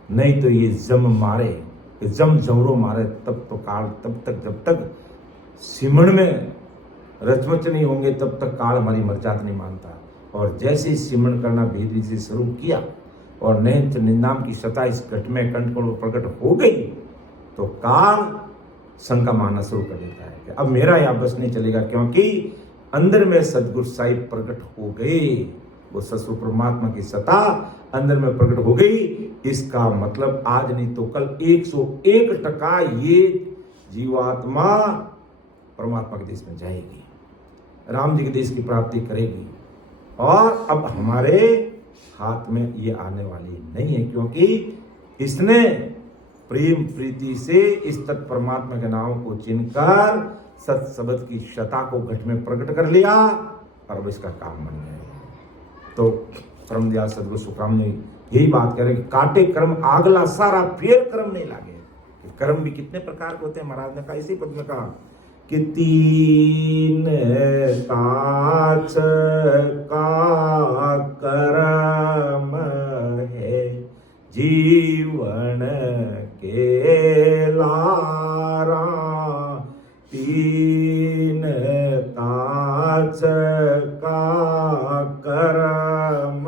नहीं तो ये जम मारे, जम जमरो मारे, तब तो काल, तब तक जब तक सिमरन में रचमच नहीं होंगे तब तक काल हमारी मर्यादा नहीं मानता। और जैसे ही सिमरन करना भेद विधि से शुरू किया और नैन निंदाम की सता इस घट में कंठ को प्रकट हो गई, तो काल शंका मानना शुरू कर देता है कि अब मेरा यह बस नहीं चलेगा, क्योंकि अंदर में सदगुरु साहिब प्रकट हो गए, वो ससुर परमात्मा की सत्ता अंदर में प्रकट हो गई। इसका मतलब आज नहीं तो कल 101% ये जीवात्मा परमात्मा के देश में जाएगी, राम जी के देश की प्राप्ति करेगी। और अब हमारे हाथ में ये आने वाली नहीं है, क्योंकि इसने प्रेम प्रीति से इस तत् परमात्मा के नाम को चिन्हकर सत शब्द की शता को घट में प्रकट कर लिया और अब इसका काम बन गया। तो परम दयाल सदगुरु सुखराम ने यही बात कह रहे कि काटे कर्म आगला सारा, फिर कर्म नहीं लागे। कर्म भी कितने प्रकार के होते हैं, महाराज ने कहा इसी पद में कहा कि 3 ताच का कर्म है, जीवन के लारा, 3 ताच का कर्म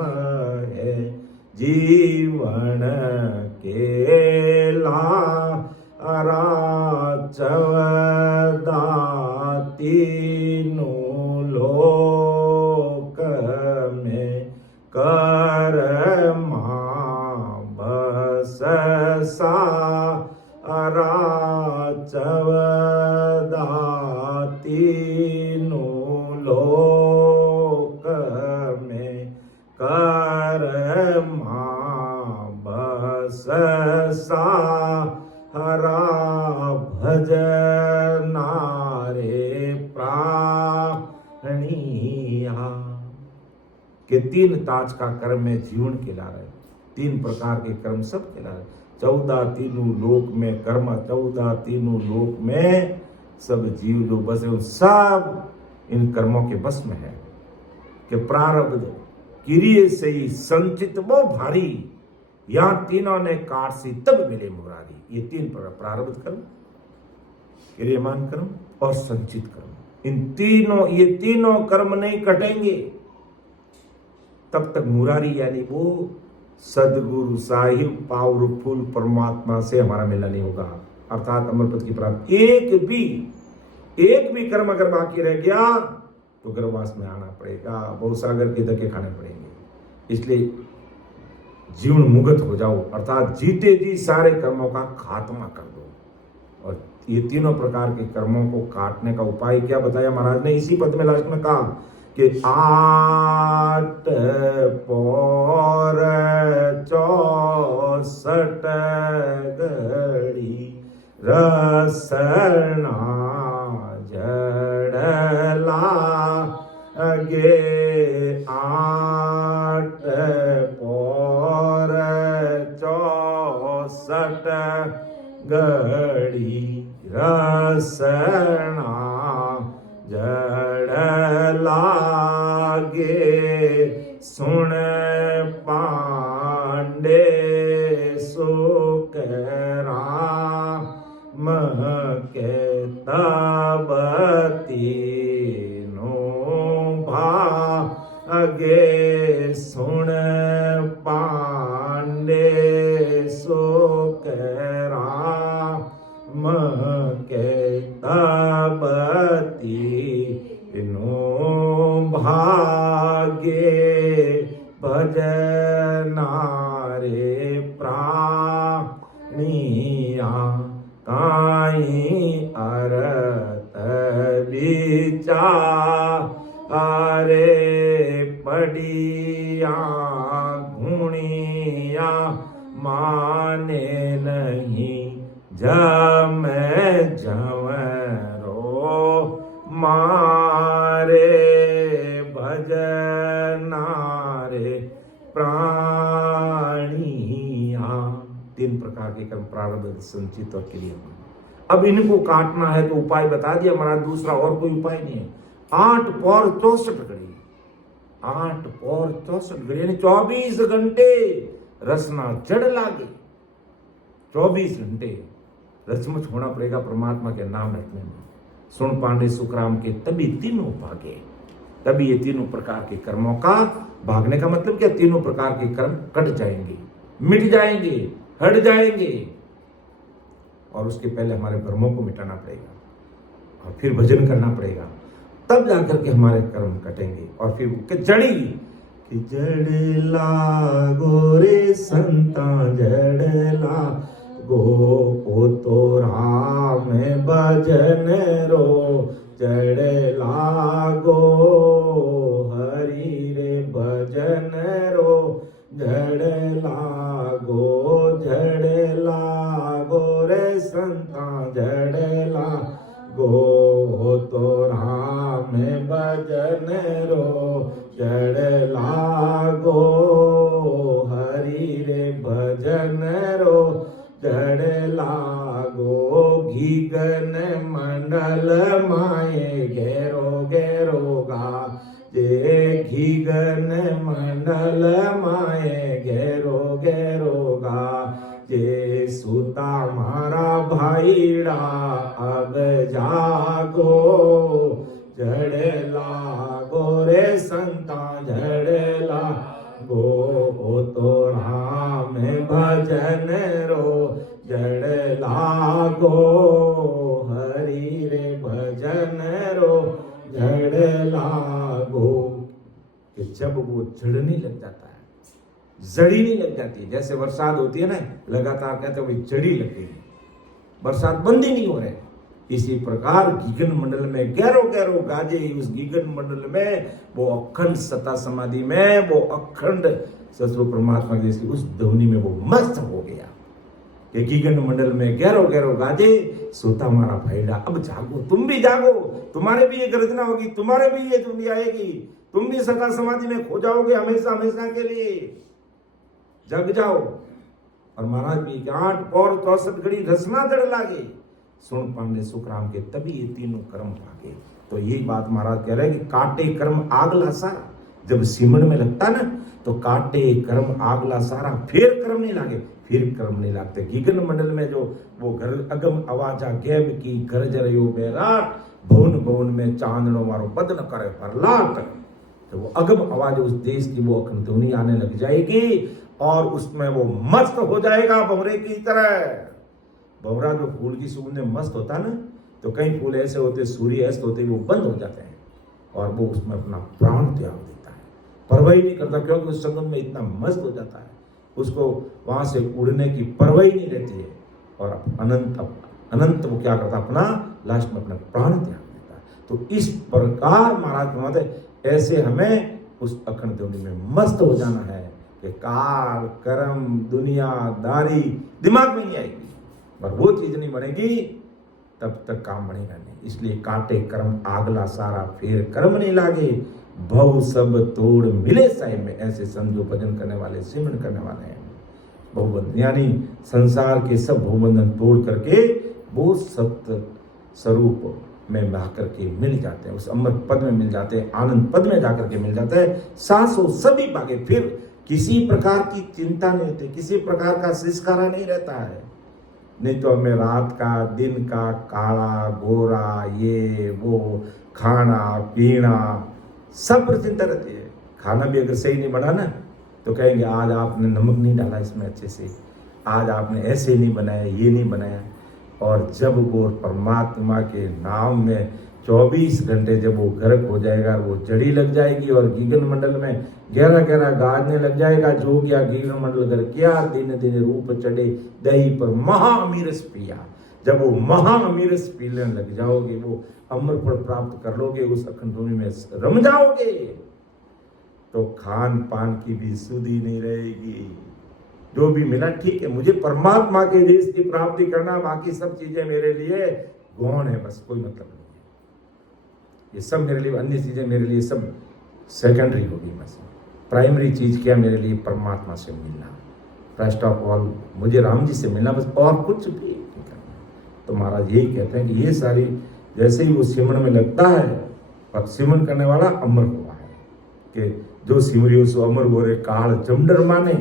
है, जीवन के लारा, 14 तीनों लोक में कर्मा बस सारा, 14 तीनों लोक में कर्मा बस सारा, भजना रे प्राणिया। के 3 ताज का कर्म में जीवन खिला रहे, 3 प्रकार के कर्म सब खिला रहे, 14 तीनों लोक में कर्म, 14 तीनों लोक में सब जीव जो बसे उन सब इन कर्मों के बस में है। कि प्रारब्ध किरिए से ही संचित वो भारी, यहाँ तीनों ने काट सी तब मिले मुरारी। ये 3 प्रकार, प्रारब्ध कर्म, क्रियमान कर्म और संचित कर्म, ये तीनों कर्म नहीं कटेंगे तब तक मुरारी यानी वो सदगुरु साहिब पावरफुल परमात्मा से हमारा मिलना नहीं होगा, अर्थात अमर पद की प्राप्ति। एक भी कर्म अगर बाकी रह गया तो गर्भवास में आना पड़ेगा, बहुसागर के धक्के खाने पड़ेंगे। इसलिए जीवन मुक्त हो जाओ, अर्थात जीते जी सारे कर्मों का खात्मा कर दो। और ये तीनों प्रकार के कर्मों को काटने का उपाय क्या बताया महाराज ने? इसी पद में लास्ट में कहा कि 8 पौर 64 घड़ी रसना जड़ला गे 8 पौर 64 घड़ी रसना जड़ लागे सुन पांडे सुकरा के तबती नो भागे सुन पांडे सुकरा के तबती नो भागे भजनारे प्राणिया काई अरत विचारे पड़िया घुणिया माने नहीं जमै जवरो मारे भजनारे प्राणिया। 3 प्रकार के कर्म प्रारब्ध संचित और क्रिया। अब इनको काटना है तो उपाय बता दिया महाराज, दूसरा और कोई उपाय नहीं है। 8 पौर 64 घड़ी, 8 पौर 64 घड़ी यानी 24 घंटे रसना जड़ लागे। 24 घंटे रचमच होना पड़ेगा परमात्मा के नाम रखने में। सुन पांडे सुखराम के तभी तीनों भागे, तभी ये तीनों प्रकार के कर्मों का भागने का मतलब क्या? तीनों प्रकार के कर्म कट जाएंगे, मिट जाएंगे, हट जाएंगे। और उसके पहले हमारे भ्रमों को मिटाना पड़ेगा और फिर भजन करना पड़ेगा, तब जाकर के हमारे कर्म कटेंगे। और फिर जड़ी कि जड़ लागो रे संता जड़ लागो ओ तो राम भजन रो जड़ लागो हरि रे भजन रो जड़ लागो रे संता जड़ लागो तो राम भजन रो जड़ लागो हरि रे भजन रो जड़ लागो घीगन मंडल माए घेरो घेरो गा जे घीगन मंडल माए घेरो घेरो गा जे सुता मारा भाईड़ा अब जागो जड़ लागो रे संता जड़ लागो तो राम भजन रो जड़ लागो हरि रे भजन रो जड़ लागो। कि जब वो जड़ने लग जाता है, जड़ी नहीं लग जाती, जैसे बरसात होती है ना, लगातार कहते हैं जड़ी लग गई, बरसात बंद ही नहीं हो रही। इसी प्रकार गीगन मंडल में गैरो गैरो गाजे, उस गीगन मंडल में वो अखंड सत्ता समाधि में वो अखंड सतगुरु परमात्मा की उस ध्वनि में वो मस्त हो गया कि गीगन मंडल में गैरो गैरो गाजे सोता हमारा भाईड़ा अब जागो, तुम भी जागो, तुम्हारे भी ये गर्जना होगी, तुम्हारे भी ये ध्वनि आएगी, तुम भी सत्ता समाधि में खो जाओगे हमेशा हमेशा के लिए। जग जाओ। और महाराज भी 8 पौर 64 घड़ी रसना जड़ लागे सुन पांडे सुखराम के तभी ये तीनों कर्म भागे। तो यही बात महाराज कह रहे हैं कि काटे कर्म आगला सारा, जब सिमण में लगता ना तो काटे कर्म आगला सारा, फिर कर्म नहीं लागे, फिर कर्म नहीं लागते। गीगन मंडल में जो वो घर अगम आवाजा गैब की गरज रयो बेराट, भवन भवन में चांदनो मारो बदन करे परलाट। तो वो अगम आवाज उस देश की वो अखंड ध्वनि आने लग जाएगी और उसमें वो मस्त हो जाएगा भंवरे की तरह। भंवरा जो फूल की सुगंध में मस्त होता ना, तो कई फूल ऐसे होते सूर्य अस्त होते वो बंद हो जाते हैं और वो उसमें अपना प्राण त्याग देता है, परवाही नहीं करता, क्योंकि उस संगम में इतना मस्त हो जाता है उसको वहाँ से उड़ने की परवाह ही नहीं रहती है। और अनंत वो क्या करता, अपना लास्ट में अपना प्राण त्याग देता। तो इस प्रकार महाराज फरमाते ऐसे हमें उस अखंड ध्वनि में मस्त हो जाना है कि काल कर्म दुनियादारी दिमाग में नहीं आएगी, और वो चीज नहीं बनेगी तब तक काम बनेगा नहीं। इसलिए काटे कर्म आगला सारा, फिर कर्म नहीं लागे, भव सब तोड़ मिले साहिब में। ऐसे संत जो भजन करने वाले, सिमरन करने वाले हैं, बहुबंधन यानी संसार के सब बहुबंधन तोड़ करके वो सत्य स्वरूप में जाकर के मिल जाते हैं, उस अमृत पद में मिल जाते हैं, आनंद पद में जाकर के मिल जाते हैं। सांसों सभी भागे, फिर किसी प्रकार की चिंता नहीं रहती, किसी प्रकार का सिसकारा नहीं रहता है। नहीं तो हमें रात का, दिन का, काला गोरा, ये वो, खाना पीना सब पर चिंता रहती है। खाना भी अगर सही नहीं बना ना तो कहेंगे आज आपने नमक नहीं डाला इसमें अच्छे से, आज आपने ऐसे नहीं बनाया, ये नहीं बनाया। और जब वो परमात्मा के नाम में 24 घंटे जब वो गर्क हो जाएगा, वो जड़ी लग जाएगी और गीगन मंडल में गहरा गहरा गाजने लग जाएगा, जो गया गीगन मंडल कर किया, दिन दिन रूप चढ़े दही पर महाअमीरस पिया। जब वो महाअमीरस पीने लग जाओगे, वो अमर फल प्राप्त कर लोगे, उस अखंड भूमि में रम जाओगे, तो खान पान की भी सुधि नहीं रहेगी। जो भी मिला ठीक है, मुझे परमात्मा के देश की प्राप्ति करना, बाकी सब चीजें मेरे लिए गौण है, बस कोई मतलब नहीं है। ये सब मेरे लिए, अन्य चीजें मेरे लिए सब सेकेंडरी होगी। बस प्राइमरी चीज क्या मेरे लिए, परमात्मा से मिलना, फर्स्ट ऑफ ऑल मुझे राम जी से मिलना, बस और कुछ भी नहीं करना। तो महाराज यही कहते हैं कि ये सारी, जैसे ही वो सिमरन में लगता है, और सिमरन करने वाला अमर हुआ है कि जो सिमरियो सो अमर हो रे, काल जमडर माने,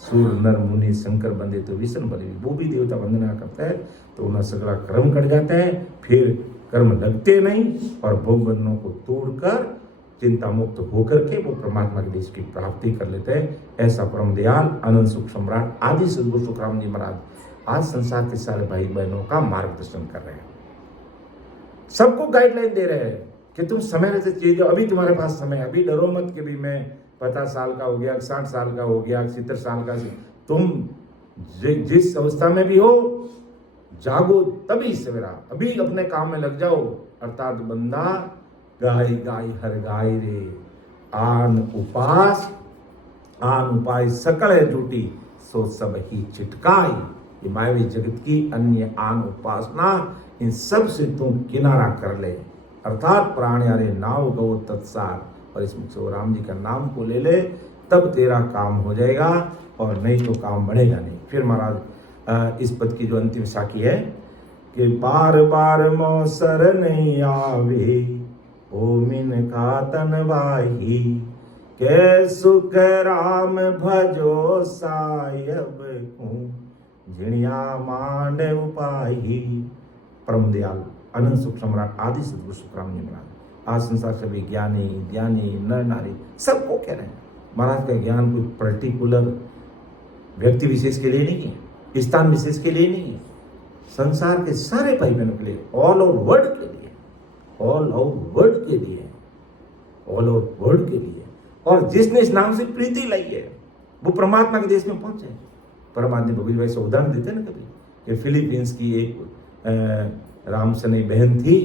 सूर नर मुनि शंकर बंदे तो विष्णु बने। वो भी देवता वंदना करता है तो उन्हें सगला कर्म कट जाते हैं, फिर कर्म लगते नहीं, और भोग बंधनों को तोड़कर चिंता मुक्त होकर के वो परमात्मा के देश की प्राप्ति कर लेते हैं। ऐसा परम दयाल अनंत सुख सम्राट आदि सद्गुरु सुखराम जी महाराज आज संसार के सारे भाई बहनों का मार्गदर्शन कर रहे हैं, सबको गाइडलाइन दे रहे हैं कि तुम समय से चीज, अभी तुम्हारे पास समय, अभी डरो मत कि भी मैं 50 साल का हो गया, 60 साल का हो गया, 70 साल का, तुम जिस अवस्था में भी हो जागो तभी सवेरा, अभी अपने काम में लग जाओ। अर्थात बंदा गाय गाय हर गाय रे, आन उपाय सकल है झूठी, सो सब ही चिटकाई। ये मायावी जगत की अन्य आन उपासना, इन सब से तुम किनारा कर ले। अर्थात प्राण यारे नाव गो तत्सार, और इसमें से राम जी का नाम को ले ले, तब तेरा काम हो जाएगा, और नहीं तो काम बढ़ेगा नहीं। फिर महाराज इस पद की जो अंतिम साखी है कि बार बार मौसर नहीं आवे, ओ मिन का तन बाही, के सुख राम भजो सायब को, झिणिया मांड उपाही। परम दयाल अनंत सुख सम्राट आदि सद्गुरु सुखराम जी महाराज आज संसार सभी ज्ञानी ज्ञानी नर नारी सबको कह रहे हैं। महाराज का ज्ञान कोई पर्टिकुलर व्यक्ति विशेष के लिए नहीं है, स्थान विशेष के लिए नहीं है, संसार के सारे भाई बहनों के लिए, ऑल ओवर वर्ल्ड के लिए, ऑल ओवर वर्ल्ड के लिए, ऑल ओवर वर्ल्ड के लिए। और जिसने इस नाम से प्रीति लाई है वो परमात्मा के देश में पहुंचे। परमात्मा भगवत भाई से उदाहरण देते हैं ना कभी, कि फिलीपींस की एक राम सनी बहन थी,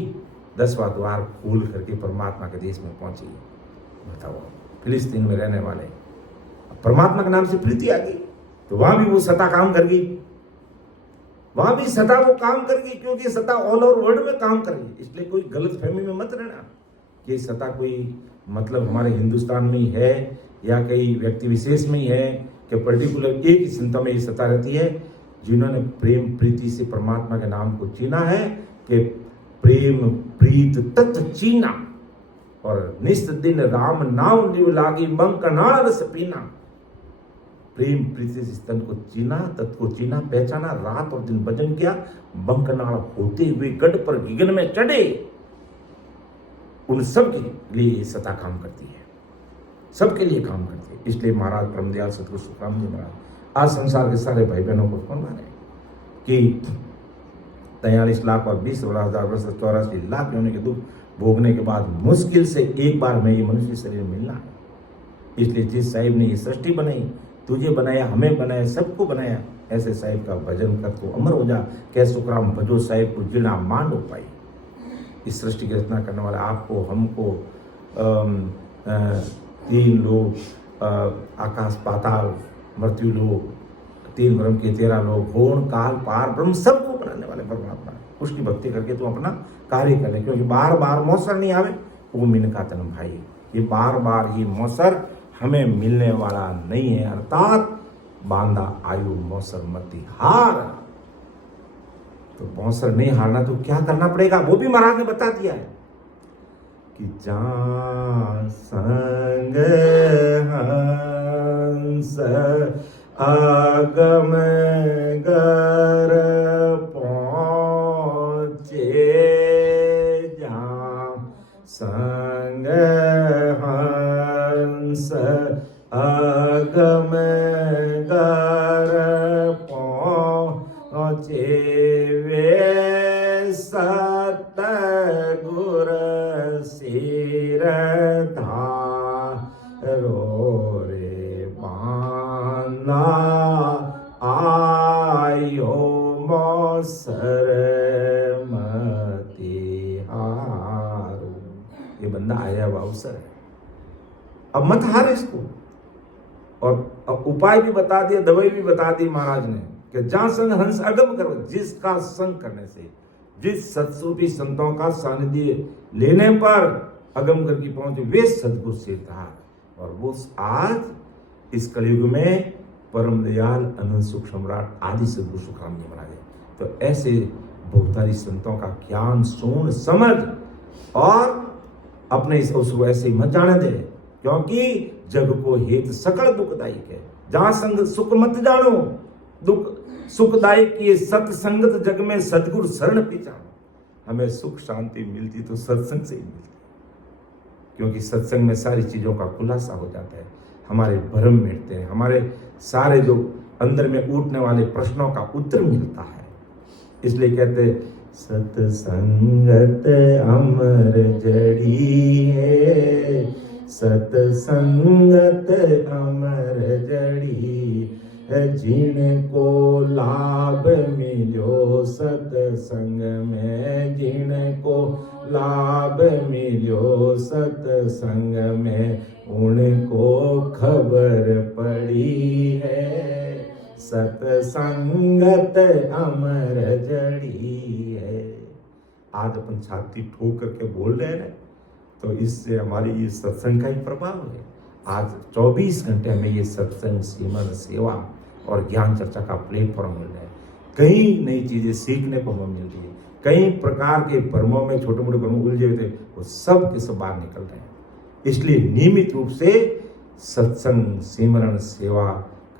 10वां द्वार खोल करके परमात्मा के देश में पहुंची। बताओ, फिलिस्तीन में रहने वाले, परमात्मा के नाम से प्रीति आ गई तो वहां भी वो सता काम कर गई, वहां भी सता वो काम कर गई, क्योंकि सता ऑल ओवर वर्ल्ड में काम कर गई। इसलिए कोई गलत फहमी में मत रहना कि सता कोई मतलब हमारे हिंदुस्तान में ही है या कई व्यक्ति विशेष में ही है, कि पर्टिकुलर एक ही संतों में ये सता रहती है जिन्होंने प्रेम प्रीति से परमात्मा के नाम को चीना है, कि प्रेम प्रीत तत् चीना, और निस्त दिन राम नाम निव लागी बंकनाल रस पीना। प्रेम प्रीति से स्तन को चीना, तत् को चीना, पहचाना, रात और दिन भजन किया, बंकनाल होते हुए गढ़ पर गिगन में चढ़े। उन सब के लिए सता काम करती है, सबके लिए काम करती है। इसलिए महाराज परमदयाल सतगुरु सुखराम जी महाराज आज संसार के सारे भाई बहनों को कौन माने कि 43 लाख और 20,000 वर्ष 84 लाख होने के दुख भोगने के बाद मुश्किल से एक बार में ये मनुष्य शरीर मिलना है। इसलिए जिस साहिब ने ये सृष्टि बनाई, तुझे बनाया, हमें बनाया, सबको बनाया। ऐसे साहिब का भजन कर तो अमर हो जा, कह सुखराम भजो साहिब को जिना मान हो पाई। इस सृष्टि की रचना करने वाले आपको, हमको, तीन लोग, आकाश पाताल मृत्यु लोग, तीन ब्रह्म के 13 लोग, होण काल पार ब्रह्म, सबको बनाने वाले परमात्मा, उसकी भक्ति करके तू अपना कार्य कर ले। क्योंकि बार बार मौसर नहीं आवे, वो मिनका तन भाई, ये बार बार ही मौसर हमें मिलने वाला नहीं है। अर्थात बांधा आयु मौसर मती हार। तो मौसर नहीं हारना तो क्या करना पड़ेगा, वो भी महाराज ने बता दिया है कि जा संग हंस आगम गर पहुँचे, जा संग हंस आगम गर पहुँचे, वे सतगुर सिर धारो रे बांधा आयो मौसर मति हारो। ये बंदा आया हुआ अवसर है, अब मत हार इसको। और अब उपाय भी बता दिया, दवाई भी बता दी महाराज ने कि जहां संग हंस अगम करो, जिसका संग करने से, जिस सत्सूफी संतों का सानिध्य लेने पर अगम कर की पहुंचे, वे सदगुरु सिरधार। और वो आज इस कलयुग में परम दयाल अनंत सुख सम्राट आदि सदगुरु सुखराम जी महाराज। तो ऐसे बहुतारी संतों का ज्ञान सुन समझ और अपने इस अवसर को ऐसे ही मत जाने दे, क्योंकि जग को हेत सकल दुखदायक है। जहां संग सुख मत जानो, दुख सुखदायक ये सत्संगत जग में सदगुरु शरण पीछानो। हमें सुख शांति मिलती तो सत्संग से ही मिलती, क्योंकि सत्संग में सारी चीजों का खुलासा हो जाता है, हमारे भ्रम मिटते हैं, हमारे सारे जो अंदर में उठने वाले प्रश्नों का उत्तर मिलता है। इसलिए कहते सत्संगत अमर जड़ी है, सत्संगत अमर जड़ी, जिनको लाभ मिलो सत्संग में, जिनको लाभ मिलो सत्संग में, उनको खबर पड़ी है, सत्संगत अमर जड़ी है। आज अपन छाती ठोक करके बोल रहे हैं, तो इससे हमारी ये सत्संग का ही प्रभाव है। आज 24 घंटे हमें ये सत्संग, सिमरन, सेवा और ज्ञान चर्चा का प्लेटफॉर्म मिल रहा है। कई नई चीजें सीखने को हमें मिल रही है, कई प्रकार के भ्रमों में, छोटे मोटे भ्रमों उलझे हुए थे, वो सब के सब बाहर निकल रहे हैं। इसलिए नियमित रूप से सत्संग, सिमरन, सेवा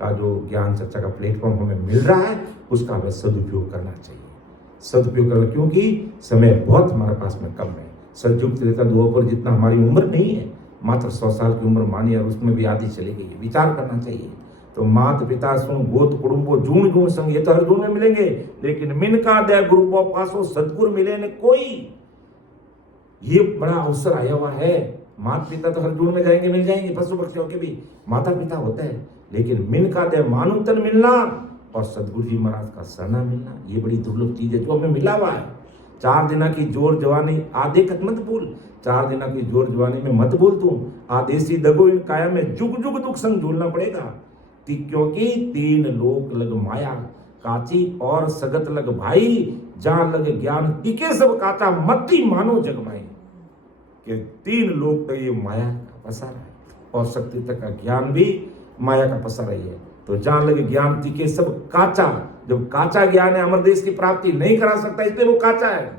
का जो ज्ञान चर्चा का प्लेटफॉर्म हमें मिल रहा है, उसका हमें सदुपयोग करना चाहिए। सदुपयोग करना, क्योंकि समय बहुत हमारे पास में कम है। सतयुग त्रेता द्वापर जितना हमारी उम्र नहीं है, मात्र 100 साल की उम्र मानी, और उसमें भी आधी चली गई है। विचार करना चाहिए। तो मात पिता सुन गोत कुटुंबो जूण जूण संग, ये तो हर जूण में मिलेंगे, लेकिन मिनका दे गुरु पासो सदगुरु मिले न कोई। ये बड़ा अवसर आया हुआ है। माता पिता तो हर जूण में जाएंगे, मिल जाएंगे, पशु पक्षियों के भी माता पिता होते हैं, लेकिन मिनका दे मानुतन मिलना और सदगुरु जी महाराज का सरना मिलना, ये बड़ी दुर्लभ चीज है जो हमें मिला हुआ है। 4 दिना की जोर जवानी आधे कत मत भूल, 4 दिना की जोर जवानी में मत भूल तू, आदेशी दगो इन काया में जुग जुग दुख संग झूलना पड़ेगा। क्योंकि 3 लोक लग माया काची और सगत लग भाई, जहां लग ज्ञान टिके सब काचा, मत ही मानो जग माई। कि 3 लोक तक ये माया का पसारा है, और शक्ति तक का ज्ञान भी माया का पसारा ही है। तो जहां लगे ज्ञान टिके सब काचा, जब काचा ज्ञान है, अमर देश की प्राप्ति नहीं करा सकता, इसलिए वो काचा है।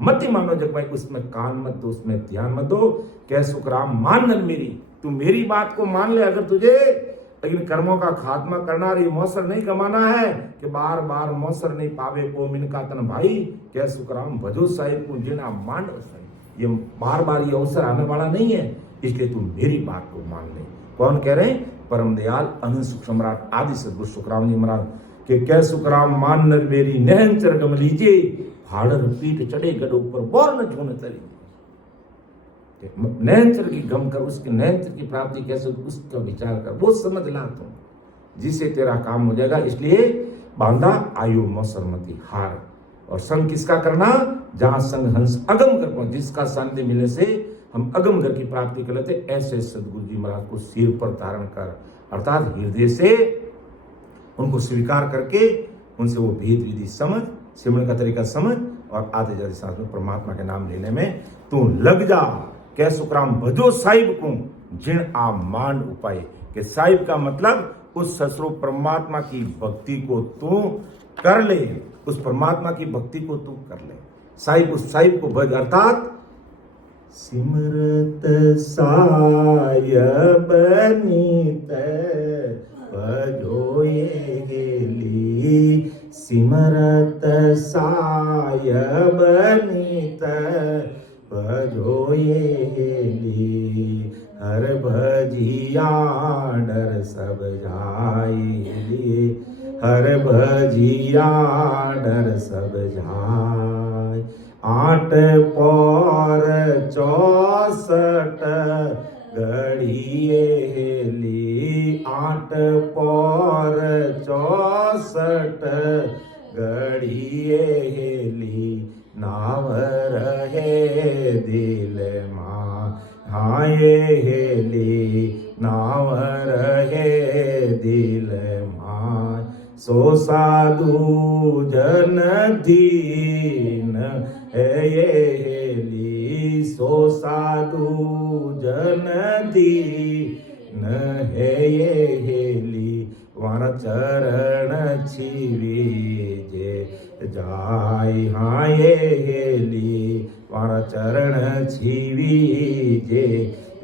मत ही मानो जग भाई, उसमें कान मत दो, उसमें ध्यान मत दो। कह सुखराम मान न मेरी, तू मेरी बात को मान ले अगर तुझे, लेकिन कर्मों का खात्मा करना, ये मौसर नहीं कमाना है कि बार बार मौसर नहीं पावे ओ मिनका तन भाई। कह सुखराम भजो साहिब को जिना मान, ये बार बार ये अवसर आने वाला नहीं है, इसलिए तू मेरी बात को मान ले। कौन कह रहे हैं? परम दयाल अनंत सुख सम्राट आदि सदगुरु सुखराम जी महाराज के कह सुखराम मान नर मेरी नहन चरगम लीजिए, हाड़र पीठ चढ़े गढ़ ऊपर बोर न झून तरी। नयनचर की गम कर, उसके नयनचर की प्राप्ति कैसे, उसका विचार कर, वो समझ ला तुम, जिससे तेरा काम हो जाएगा। इसलिए बांधा आयु मौसरमती हार, और संग किसका करना, जहां संग हंस अगम कर पहुंच, जिसका सानिध्य मिलने से हम अगम घर की प्राप्ति कर लेते, ऐसे सदगुरु जी महाराज को सिर पर धारण कर, अर्थात हृदय से उनको स्वीकार करके उनसे वो भेद विधि समझ, सिमरन का तरीका समझ, और आते जाते सांस में परमात्मा के नाम लेने में तू लग जा। कै सुखराम भजो साहिब को जिन आ मान उपाय, के साहिब का मतलब उस ससुर परमात्मा की भक्ति को तू कर ले, उस परमात्मा की भक्ति को तू कर ले। साहिब, उस साहिब को भज, अर्थात सिमरत सायब नीत भजोए गेली, सिमरत सायब नीत भजोए गेली, हर भजिया डर सब जाई, हर भजिया डर सब जाय। 8 पौर 64 घड़िए ली, 8 पौर 64 घड़िए ली, नाव रहे दिल माँ हाये हेली, नाव रहे दिल माँ, सो साधु जन दीन है ये हेली, सो साधु जन दीन है ये हेली, वार चरण छीवीजे जाय हाँ ये हेली, वार चरण छीवीजे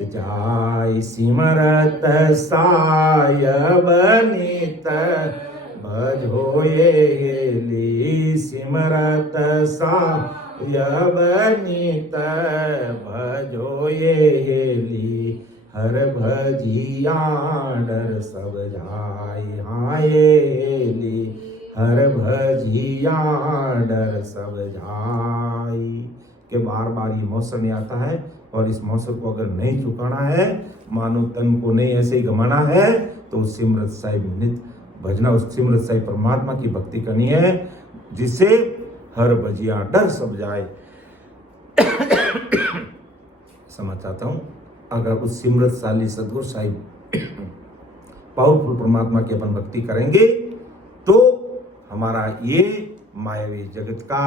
जाय, सिमरत सायब नीत भजोए गेली, सिमरत सायब नीत भजोए गेली, हर भजिया डर सब जाय हाँ ये हेली, हर भजिया डर सब जाय। के बार बार ये मौसम नहीं आता है, और इस मौसम को अगर नहीं चुकाना है, मानो तन को नहीं ऐसे ही गमाना है, तो सिमरत साहिब नित भजना, उस सिमरत साहिब परमात्मा की भक्ति करनी है, जिससे हर बजिया डर सब जाए। समझ चाहता हूं, अगर उस सिमरत साली सदगुरु साहिब पावरफुल परमात्मा की अपन भक्ति करेंगे, तो हमारा ये मायावी जगत का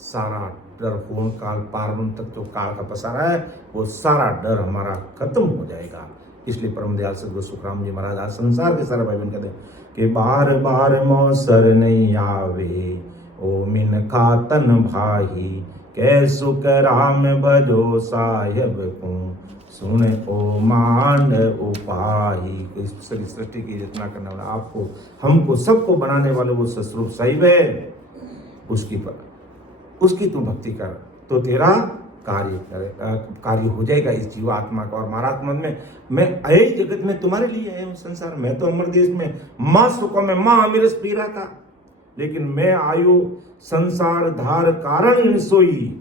सारा डर, होन काल पारवन तक जो काल का पसारा है, वो सारा डर हमारा खत्म हो जाएगा। इसलिए परम दयाल सदगुरु सुखराम जी महाराज आज संसार के सारे भाई बहन कहते हैं कि बार बार मौसर नहीं आवे, ओ मिन खातन भाई, कै सुख राम भजो साहिब को, सुन ओ मांड उपाही। इस सृष्टि की रचना करने वाला, आपको हमको सबको बनाने वाले वो ससुर साहिब है, उसकी तू भक्ति कर, तो तेरा कार्य हो जाएगा इस जीवात्मा का। और महाराज मन में, मैं आए जगत में तुम्हारे लिए आया हूँ संसार, मैं तो अमर देश में माँ सुखों में माँ अमीरस पी रहा था, लेकिन मैं आयु संसार धार कारण इन सोई,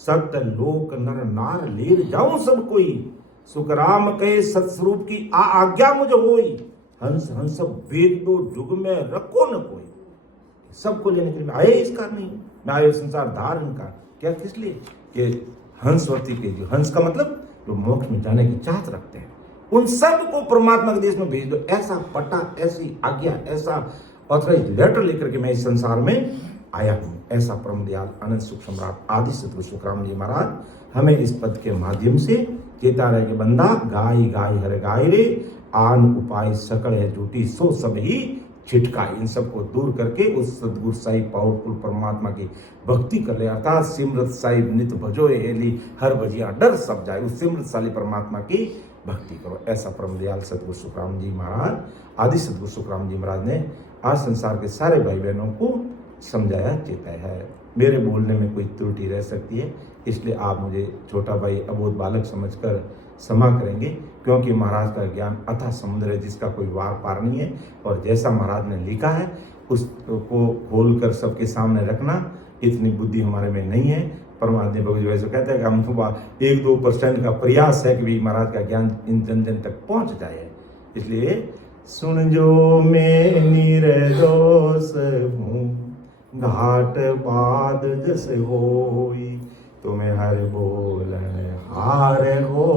सत्य लोक नर नार लीर जाऊं सब कोई, सुख राम कहे सत्स्वरूप की आज्ञा मुझे होई, हंस हंस वेद दो जुग में रखो न कोई। सबको लेने के लिए मैं आए इस कारण नहीं, मैं आयो संसार धारण का, क्या किस लिए, कि हंसवती के, जो हंस का मतलब जो मोक्ष में जाने की चाहत रखते हैं, उन सब को परमात्मा के देश में भेज दो। ऐसा पट्टा, ऐसी आज्ञा, ऐसा ऑथराइज लेटर लेकर के मैं इस संसार में आया हूँ। ऐसा परम दयाल अनंत सुख सम्राट आदि सतगुरु सुखराम जी महाराज हमें इस पद के माध्यम से कहता रहे कि बंदा गाय गाय हर गाय रे, आन उपाय सकल है झूठी, सो सब ही छिटका। इन सबको दूर करके उस सदगुरु साहिब पावरफुल परमात्मा की भक्ति कर ले, अर्थात सिमरत साहिब नित भजो हेली, हर भजिया डर सब जाए, उस सिमरत साली परमात्मा की भक्ति करो। ऐसा परम दयाल सतगुरु सुखराम जी महाराज आदि सतगुरु सुखराम जी महाराज ने आज संसार के सारे भाई बहनों को समझाया, चेताया है। मेरे बोलने में कोई त्रुटि रह सकती है, इसलिए आप मुझे छोटा भाई अबोध बालक समझकर क्षमा करेंगे, क्योंकि महाराज का ज्ञान अथाह समुद्र है जिसका कोई वार पार नहीं है, और जैसा महाराज ने लिखा है उसको खोल कर सबके सामने रखना इतनी बुद्धि हमारे में नहीं है। परमात्मा भगवत वैसे कहते हैं कि हम 1-2% का प्रयास है कि भी महाराज का ज्ञान इन जन जन तक पहुंच जाए। इसलिए सुन जो मैं निर्दोष हूँ, घाट बाद जस होई, तुम्हें हर बोलन हार हो,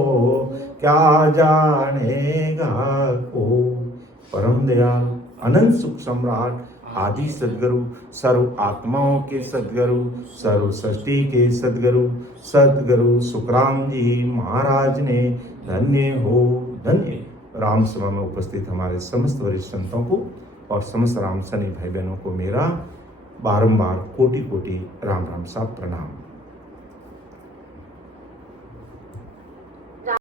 क्या जानेगा को। परम दयाल अनंत सुख सम्राट आदि सदगुरु, सर्व आत्माओं के सदगुरु, सर्व सृष्टि के सदगुरु, सदगुरु सुखराम जी महाराज ने धन्य हो धन्य। राम सभा में उपस्थित हमारे समस्त वरिष्ठ संतों को और समस्त राम सनी भाई बहनों को मेरा बारंबार कोटि कोटि राम राम साहब प्रणाम।